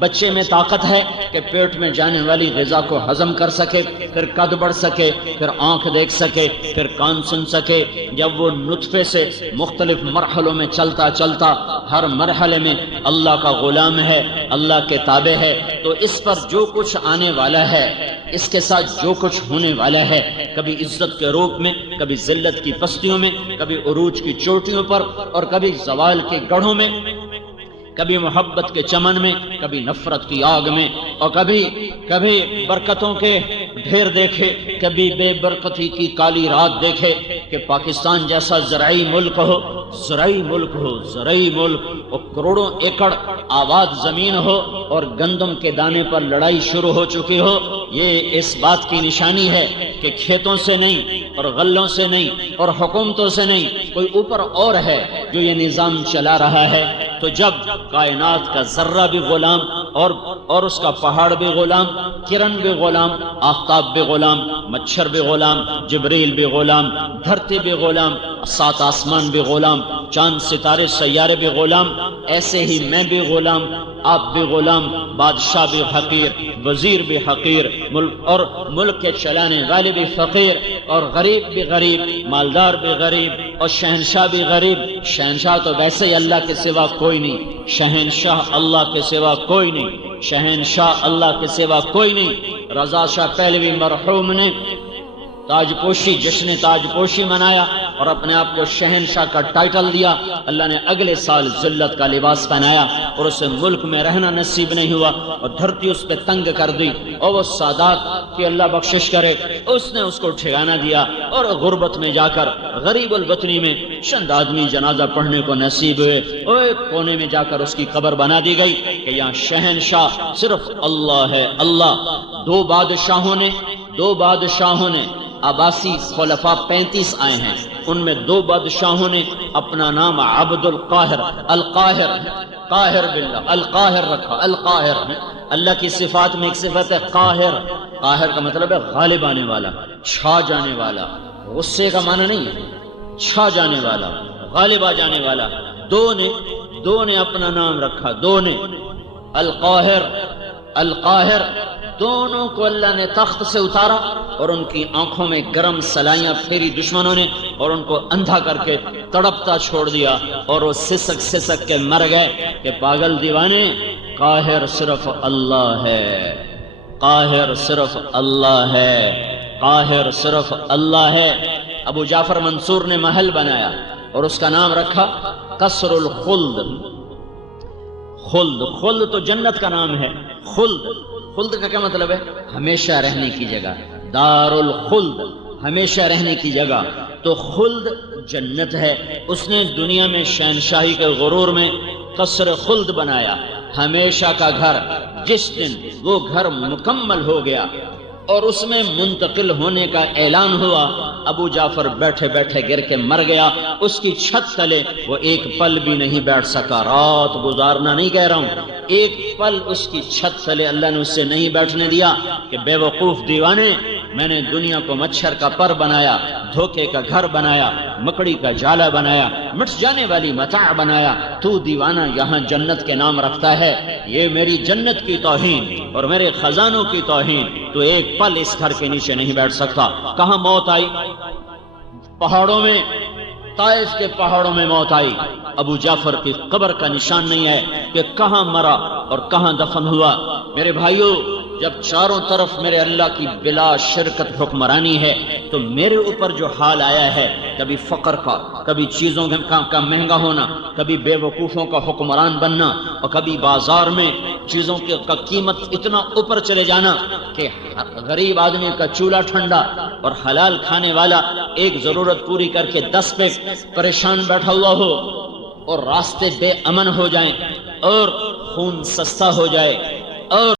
بچے میں طاقت ہے کہ پیٹ میں جانے والی غذا کو ہضم کر سکے، پھر قد بڑھ سکے، پھر آنکھ دیکھ سکے، پھر کان سن سکے۔ جب وہ نطفے سے مختلف مرحلوں میں چلتا چلتا ہر مرحلے میں اللہ کا غلام ہے، اللہ کے تابع ہے، تو اس پر جو کچھ آنے والا ہے، اس کے ساتھ جو کچھ ہونے والا ہے، کبھی عزت کے روپ میں، کبھی ذلت کی پستیوں میں، کبھی عروج کی چوٹیوں پر اور کبھی زوال کے گڑھوں میں، کبھی محبت کے چمن میں، کبھی نفرت کی آگ میں، اور کبھی برکتوں کے ڈھیر دیکھے، کبھی بے برکتی کی کالی رات دیکھے کہ پاکستان جیسا زرعی ملک ہو، زرعی ملک اور کروڑوں ایکڑ آباد زمین ہو اور گندم کے دانے پر لڑائی شروع ہو چکی ہو، یہ اس بات کی نشانی ہے کہ کھیتوں سے نہیں اور غلوں سے نہیں اور حکومتوں سے نہیں، کوئی اوپر اور ہے جو یہ نظام چلا رہا ہے۔ تو جب کائنات کا ذرہ بھی غلام اور اس کا پہاڑ بھی غلام، کرن بھی غلام، آفتاب بھی غلام، مچھر بھی غلام، جبریل بھی غلام، دھرتی بھی غلام، سات آسمان بھی غلام، چاند ستارے سیارے بھی غلام، ایسے ہی میں بھی غلام، آپ بھی غلام، بادشاہ بھی حقیر، وزیر بھی حقیر، ملک کے چلانے والے بھی فقیر، اور غریب بھی غریب، مالدار بھی غریب، اور شہنشاہ بھی غریب۔ شہنشاہ تو ویسے ہی اللہ کے سوا کوئی نہیں، شہنشاہ اللہ کے سوا کوئی نہیں، شہنشاہ اللہ کے سوا کوئی نہیں۔ رضا شاہ پہلوی مرحوم نے تاج پوشی، جشن تاج پوشی منایا اور اپنے آپ کو شہنشاہ کا ٹائٹل دیا۔ اللہ نے اگلے سال ذلت کا لباس پہنایا اور اسے ملک میں رہنا نصیب نہیں ہوا اور دھرتی اس پہ تنگ کر دی، اور وہ سادات کی اللہ بخشش کرے، اس نے اس کو ٹھکانہ دیا اور غربت میں جا کر غریب الوطنی میں چند آدمی جنازہ پڑھنے کو نصیب ہوئے، اور ایک کونے میں جا کر اس کی قبر بنا دی گئی کہ یہاں شہنشاہ صرف اللہ ہے، اللہ۔ دو بادشاہوں نے عباسی خلفاء 35 آئے ہیں، ان میں 2 بادشاہوں نے اپنا نام عبد القاہر، قاہر باللہ، القاہر رکھا، القاہر۔ اللہ کی صفات میں ایک صفت ہے قاہر، قاہر کا مطلب ہے غالب آنے والا، چھا جانے والا، غصے کا معنی نہیں ہے، چھا جانے والا، غالب آ جانے والا۔ دو نے اپنا نام رکھا، دو نے القاہر۔ دونوں کو اللہ نے تخت سے اتارا اور ان کی آنکھوں میں گرم سلائیاں پھیری دشمنوں نے اور ان کو اندھا کر کے تڑپتا چھوڑ دیا، اور وہ سسک کے مر گئے کہ پاگل دیوانے، قاہر صرف اللہ ہے، قاہر صرف اللہ ہے، قاہر صرف اللہ ہے۔ ابو جعفر منصور نے محل بنایا اور اس کا نام رکھا قصر الخلد۔ خلد تو جنت کا نام ہے، خلد کا کیا مطلب ہے؟ ہمیشہ رہنے کی جگہ، دار الخلد، ہمیشہ رہنے کی جگہ۔ تو خلد جنت ہے۔ اس نے دنیا میں شہنشاہی کے غرور میں قصر خلد بنایا، ہمیشہ کا گھر۔ جس دن وہ گھر مکمل ہو گیا اور اس میں منتقل ہونے کا اعلان ہوا، ابو جعفر بیٹھے بیٹھے گر کے مر گیا۔ اس کی چھت تلے وہ ایک پل بھی نہیں بیٹھ سکا، رات گزارنا نہیں کہہ رہا ہوں، ایک پل اس کی چھت تلے اللہ نے اس سے نہیں بیٹھنے دیا کہ بے وقوف دیوانے، میں نے دنیا کو مچھر کا پر بنایا، دھوکے کا گھر بنایا، مکڑی کا جالا بنایا، مٹ جانے والی متاع بنایا، تو دیوانہ یہاں جنت کے نام رکھتا ہے؟ یہ میری جنت کی توہین اور میرے خزانوں کی توہین، تو ایک پل اس گھر کے نیچے نہیں بیٹھ سکتا۔ کہاں موت آئی؟ پہاڑوں میں، طائف کے پہاڑوں میں موت آئی۔ ابو جعفر کی قبر کا نشان نہیں ہے کہ کہاں مرا اور کہاں دفن ہوا۔ میرے بھائیوں، جب چاروں طرف میرے اللہ کی بلا شرکت حکمرانی ہے تو میرے اوپر جو حال آیا ہے، کبھی فقر کا، کبھی چیزوں کا مہنگا ہونا، کبھی بے وقوفوں کا حکمران بننا، اور کبھی بازار میں چیزوں کا قیمت اتنا اوپر چلے جانا کہ غریب آدمی کا چولہا ٹھنڈا اور حلال کھانے والا ایک ضرورت پوری کر کے 10 پہ پریشان بیٹھا ہوا ہو، اور راستے بے امن ہو جائیں، اور خون سستا ہو جائے، اور